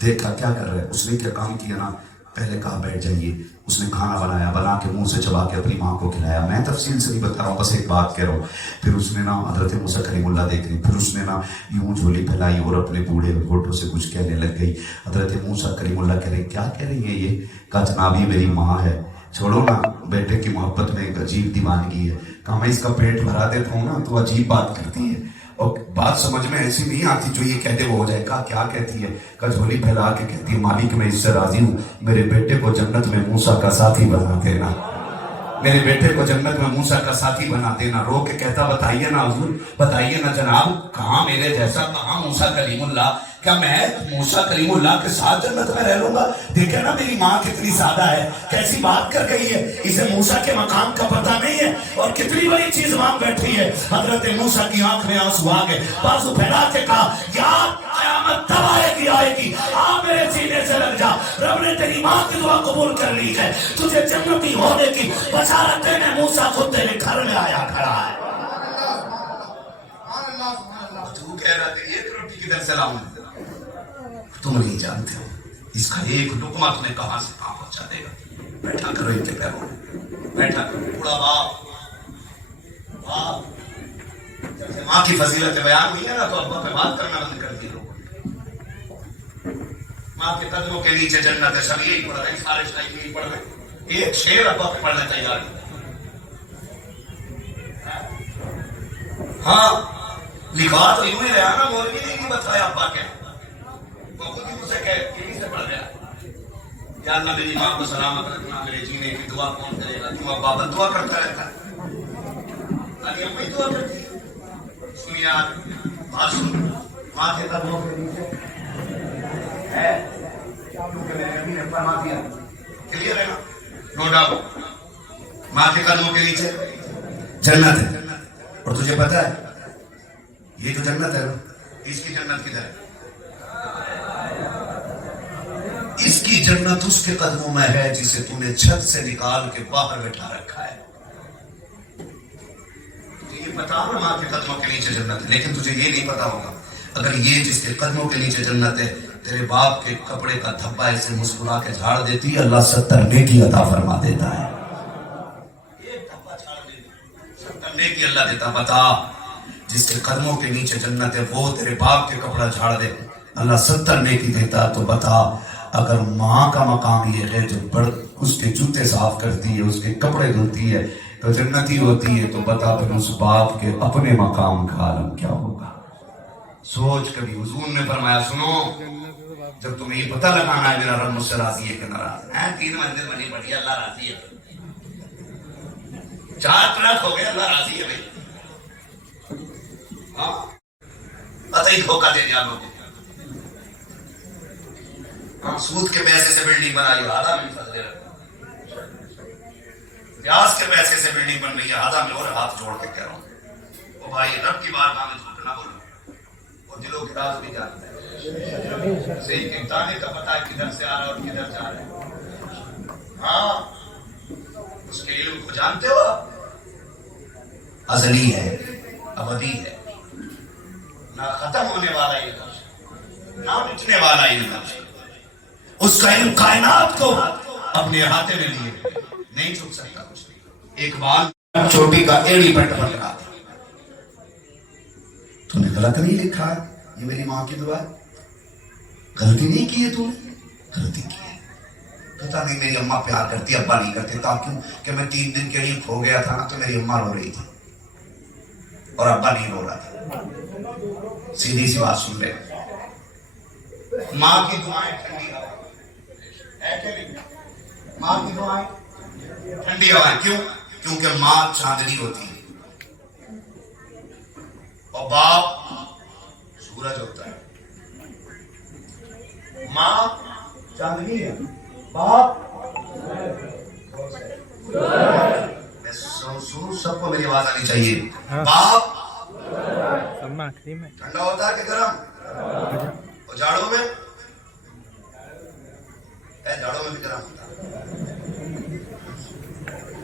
देखा क्या कर रहे हैं, उसने क्या काम किया ना, پہلے کہا بیٹھ جائیے. اس نے کھانا بنایا, بنا کے منہ سے چبا کے اپنی ماں کو کھلایا. میں تفصیل سے نہیں بتا رہا ہوں, بس ایک بات کہہ رہا ہوں. پھر اس نے نا حضرت موسیٰ کلیم اللہ دیکھ لی, پھر اس نے نا یوں جھولی پھیلائی اور اپنے بوڑھے گھوٹوں سے کچھ کہنے لگ گئی. حضرت موسیٰ کلیم اللہ کہہ رہے کیا کہہ رہی ہیں یہ؟ کہا جناب یہ میری ماں ہے, چھوڑو نا, بیٹے کی محبت میں ایک عجیب دیوانگی ہے. کہا میں اس کا پیٹ بھرا دیتا ہوں نا تو عجیب بات کرتی ہے, اور بات سمجھ میں ایسی نہیں آتی جو یہ کہتے وہ ہو جائے. کہا کیا کہتی ہے؟ کہا جھولی پھیلا کے کہتی ہے مالک میں اس سے راضی ہوں, میرے بیٹے کو جنت میں موسیٰ کا ساتھی بنا دینا, میرے بیٹے کو جنت میں موسیٰ کا ساتھی بنا دینا. رو کے کہتا بتائیے نا حضور, بتائیے نا جناب, کہاں میرے جیسا, کہاں موسیٰ کلیم اللہ, کیا میں موسیٰ کلیم اللہ کے ساتھ جنت میں رہ لوں گا؟ دیکھیں نا میری ماں کتنی سادہ ہے, کیسی بات کر گئی ہے, اسے موسیٰ کے مقام کا پتہ نہیں ہے, اور کتنی بڑی چیز مانگ بیٹھی ہے. حضرت موسیٰ کی آنکھ میں آنسو آ گئے, بازو پھیلا کے کہا یا قیامت تب آئے گی, آپ میرے سینے سے لگ جا, رب نے تیری ماں کی دعا قبول کر لی ہے, تجھے جنتی ہونے کی بشارت دینے موسیٰ خود تیرے گھر میں آیا کھڑا ہے. تو کہہ رہا تھا ایک روٹی کدھر سے لاؤں, تم نہیں جانتے ہو اس کا ایک لقمہ تمہیں کہاں سے کہاں پہنچا دے گا. بیٹھا کرو ان کے پیروں میں, بیٹھا کرو. بوڑھا باپ جب سے ماں کی فضیلت بیان ہوئی ہے نا تو ابا پہ بات کرنا بند کر دی لوگوں نے. ماں کے قدموں کے نیچے جنت ہے, سب یہی پڑھ رہے ہیں, سارے ٹائم یہی پڑھ رہے ہیں. ایک شعر ابا پہ پڑھنا تیار ہے. ہاں لکھوا تو یوں ہی رہا نا, مولوی نے نہیں بتایا ابا کے, وہ خود ہی مجھ سے کہیں سے پڑھ گیا. یا اللہ میری ماں کو سلامت رکھنا, میرے جینے کی دعا کون کرے گا, کیوں ابا بد دعا کرتا رہتا ہے, علی امی دعا کرتی ہے. سنیے بات سن, ماں کے قدموں کے نیچے ہے, کیونکہ میرے امی نے فرما دیا, کلیئر ہے نا, نو ڈاؤٹ, ماں کے قدموں کے نیچے جنت ہے. اور تجھے پتا ہے یہ جو جنت ہے نا, اس کی جنت کدھر ہے؟ اس کی جنت اس کے قدموں میں ہے جسے تم نے چھت سے نکال کے باہر بٹھا رکھا ہے. تجھے یہ پتا ہو ماں کے قدموں کے نیچے جنت ہے, لیکن تجھے یہ نہیں پتا ہوگا اگر یہ جس کے قدموں کے نیچے جنت ہے تیرے باپ کے کپڑے کا دھبا اسے مسکرا کے جھاڑ دیتی ہے, اللہ 70 نیکی عطا فرما دیتا ہے. ایک دھبا جھاڑ دیتی, 70 نیکی اللہ دیتا. بتا جس کے قدموں کے نیچے جنت ہے وہ تیرے باپ کے کپڑا جھاڑ دے, اللہ 70 نیکی دیتا. تو بتا اگر ماں کا مقام یہ ہے جو اس کے جوتے صاف کرتی ہے, اس کے کپڑے دھلتی ہے تو جنتی ہوتی ہے, تو بتا پھر اس باپ کے اپنے مقام کا عالم کیا ہوگا. سوچ کبھی. حضور نے فرمایا سنو, جب تمہیں یہ پتہ لگانا ہے میرا رب مجھ سے راضی ہے کہ ناراض ہے, 3 منزل بنی پڑی, اللہ راضی ہے, 4 طرح ہو گئے, اللہ راضی ہے بھائی. ہاں پتہ ہی دھوکہ دے دیا لوگوں. ہاں سود کے پیسے سے بلڈنگ بنائی, آدھا میں فضلے رکھا, پیاز کے پیسے سے بلڈنگ بن رہی ہے, آدھا میں, اور ہاتھ جوڑ کے کہہ رہا ہوں وہ بھائی رب کی بارگاہ میں جھوٹ نہ بولو, اور دلوں کے راز بھی جانتا ہے, صحیح کہ دانے کا پتہ ہے کدھر سے آ رہا ہے اور کدھر جا رہا ہے. ہاں اس کے علم کو جانتے ہو, ازلی ہے, ابدی ہے, نہ ختم ہونے والا یہ لفظ, نہ مٹنے والا یہ لفظ. اس کا علم کائنات کو اپنے احاطے میں لیے, نہیں چھپ سکتا کچھ نہیں. ایک بال چھوٹی کا ایڑی پٹ بن رہا تھا, تو نے غلط نہیں لکھا ہے, یہ میری ماں کی دعا ہے, غلطی نہیں کی ہے, تو نے غلطی کی ہے. پتا نہیں میری اماں پیار کرتی, ابا نہیں کرتے. کیوں کہ میں 3 دن کے لیے کھو گیا تھا نا, تو میری اماں رو رہی تھی اور ابا نہیں رو رہا تھا. سیدھی سی بات سن لے, ماں کی دعائیں ٹھنڈی ہوائیں, ماں کی دعائیں ٹھنڈی ہوائیں. کیوں؟ کیونکہ ماں چاندنی ہوتی ہے اور باپ سورج ہوتا ہے. ماں چاندنی ہے, باپ سب کو میری آواز آنی چاہیے. باپ ٹھنڈا ہوتا ہے کہ گرم, اور جاڑوں میں, جاڑوں میں بھی گرم ہوتا ہے,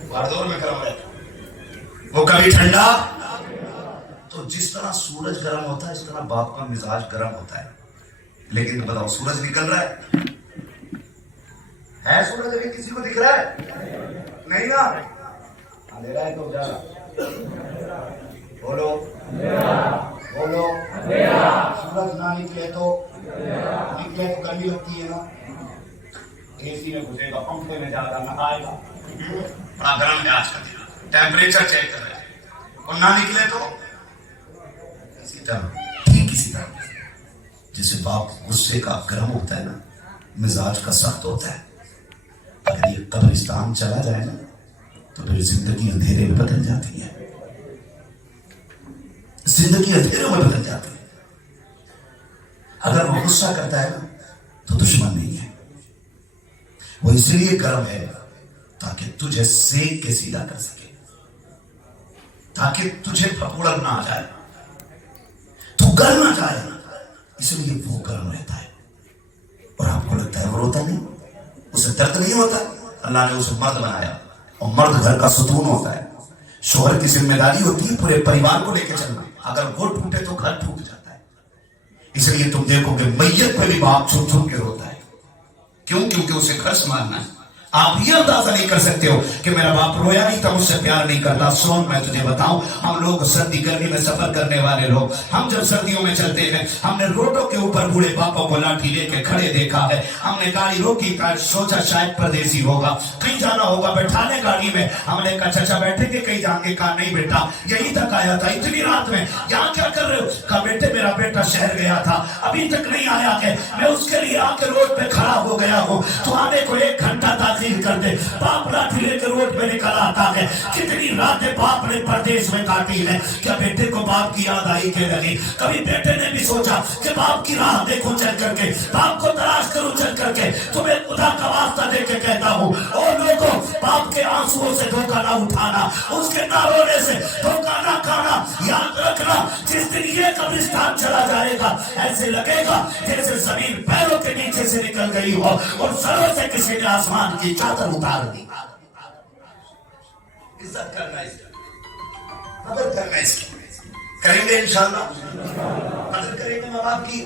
باردور میں گرم رہتا ہے, وہ کبھی ٹھنڈا. تو جس طرح سورج گرم ہوتا ہے اس طرح باپ کا مزاج گرم ہوتا ہے. لیکن بتاؤ سورج نکل رہا ہے سورج ابھی کسی کو دکھ رہا ہے؟ نہیں نا؟ اندھیرا ہے تو اجالا؟ بولو بولو. سورج نہ نکلے تو گرمی ہوتی ہے نا. اے سی میں گھسے گا, پنکھے میں جائے گا, نہائے گا, بڑا گرم ہے آج کا دن, ٹیمپریچر چیک کر رہے ہیں, اور نہ نکلے تو اسی طرح, ٹھیک اسی طرح جیسے باپ غصے کا گرم ہوتا ہے نا, مزاج کا سخت ہوتا ہے, اگر یہ قبرستان چلا جائے نا تو پھر زندگی اندھیرے میں بدل جاتی ہے. زندگی اندھیرے میں بدل جاتی ہے. اگر وہ غصہ کرتا ہے نا تو دشمن نہیں ہے, وہ اس لیے گرم ہے تاکہ تجھے سیک کے سیدھا کر سکے, تاکہ تجھے پکوڑا نہ آ جائے, تو گرم نہ جائے, اس لیے وہ گرم رہتا ہے. اور آپ کو لگتا ہے وہ روتا نہیں, اسے درد نہیں ہوتا. اللہ نے اسے مرد بنایا, اور مرد گھر کا ستون ہوتا ہے. شوہر کی ذمہ داری ہوتی ہے پورے پریوار کو لے کے چلنا, اگر وہ ٹوٹے تو گھر ٹوٹ جاتا ہے. اس لیے تم دیکھو کہ میت پہ بھی باپ چھپ چھپ کے روتا ہے. کیوں؟ کیونکہ اسے گھر سنبھالنا ہے. آپ یہ اندازہ نہیں کر سکتے ہو کہ میرا باپ رویا نہیں تھا, مجھ سے پیار نہیں کرتا. سون, میں تجھے بتاؤں, ہم لوگ سردی گرمی میں سفر کرنے والے لوگ, ہم جب سردیوں میں چلتے ہیں ہم نے روڈوں کے اوپر بوڑھے باپوں کو لاٹھی لے کے کھڑے دیکھا ہے. ہم نے گاڑی روکی, سوچا شاید پردیسی ہوگا, کہیں جانا ہوگا, بیٹھانے گاڑی میں. ہم نے کہا چچا بیٹھے کہ کہیں جان کے, کہا نہیں بیٹا یہی تک آیا تھا, اتنی رات میں یہاں کیا کر رہے ہو؟ کہا بیٹے میرا بیٹا شہر گیا تھا, ابھی تک نہیں آیا, کہ میں اس کے لیے آ کے روڈ پہ کھڑا ہو گیا ہوں, تو آنے کو 1 گھنٹہ تاخیر کر دے. باپ لاٹھی لے کے روڈ پہ نکل آتا ہے. کتنی راتیں باپ نے پردیس میں کاٹی ہے. کیا بیٹے کو باپ کی یاد آئی کہ لگی؟ کبھی بیٹے نے بھی سوچا کہ باپ کی راہ دیکھوں چل کر کے, باپ کو تلاش کروں چل کر کے؟ تمہیں خدا کا واسطہ دے کے کہتا ہوں, اور لوگوں, باپ کے آنسوؤں سے دھوکہ نہ اٹھانا, اس کے نہ رونے سے دھوکہ نہ کھانا. یاد رکھنا, جس دن یہ قبرستان چلا جائے گا ایسے لگے گا جیسے زمین پیروں کے نیچے سے نکل گئی ہو اور سروں سے کسی نے آسمان کی چادر اتار دی. عزت کرنا اس کی, قدر کرنا اس کی, کریں گے انشاءاللہ, قدر کریں گے ماں باپ کی.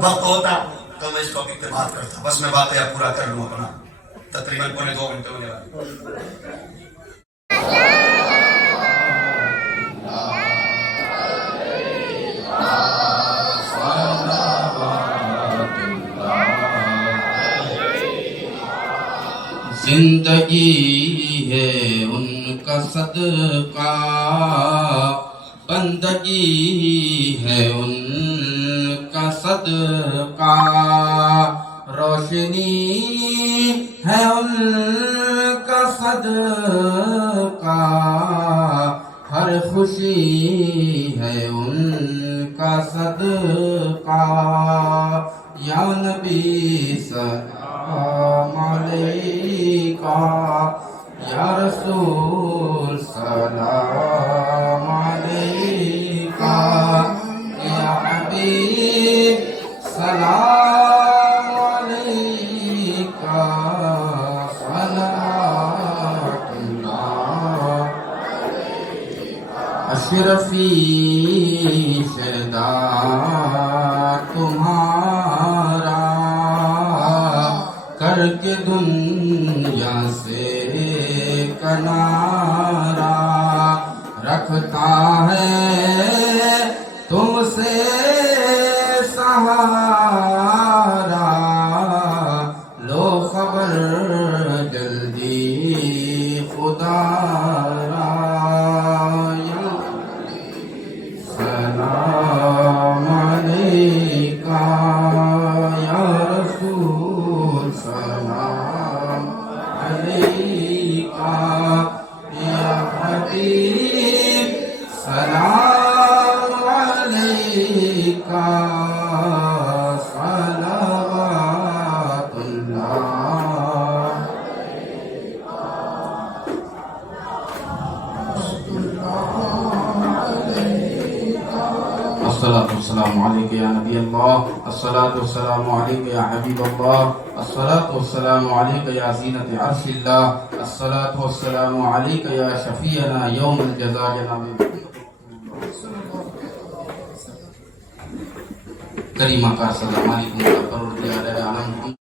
وقت ہوتا تو میں اس ٹاپک پہ بات کرتا, بس میں بات یا پورا کر لوں اپنا, تقریباً 2.25 گھنٹے ہونے والے. زندگی ہے ان کا صدقہ, بندگی ہے ان کا صدقہ, روشنی ہے ان کا صدقہ, ہر خوشی ہے ان کا صدقہ. یا نبی سلام علیکہ, یا رسول سلام علیکہ, یا حبیب سلام علیکہ, صلوات اللہ. اشرفی کردار تمہارا, کر کے دنیا سے کنارہ, رکھتا ہے تم سے سہارا, لو خبر جلدی خدا را. سلام علیکہ یا رسول, سلام علیکہ یا حبیب, سلام علیکہ, صلوات اللہ. الصلاة والسلام عليك يا نبي الله, الصلاة والسلام عليك يا حبيب الله, الصلاة والسلام عليك يا زينة عرش الله, الصلاة والسلام عليك يا شفيعنا يوم الجزاء. كريم کا السلام علیکم.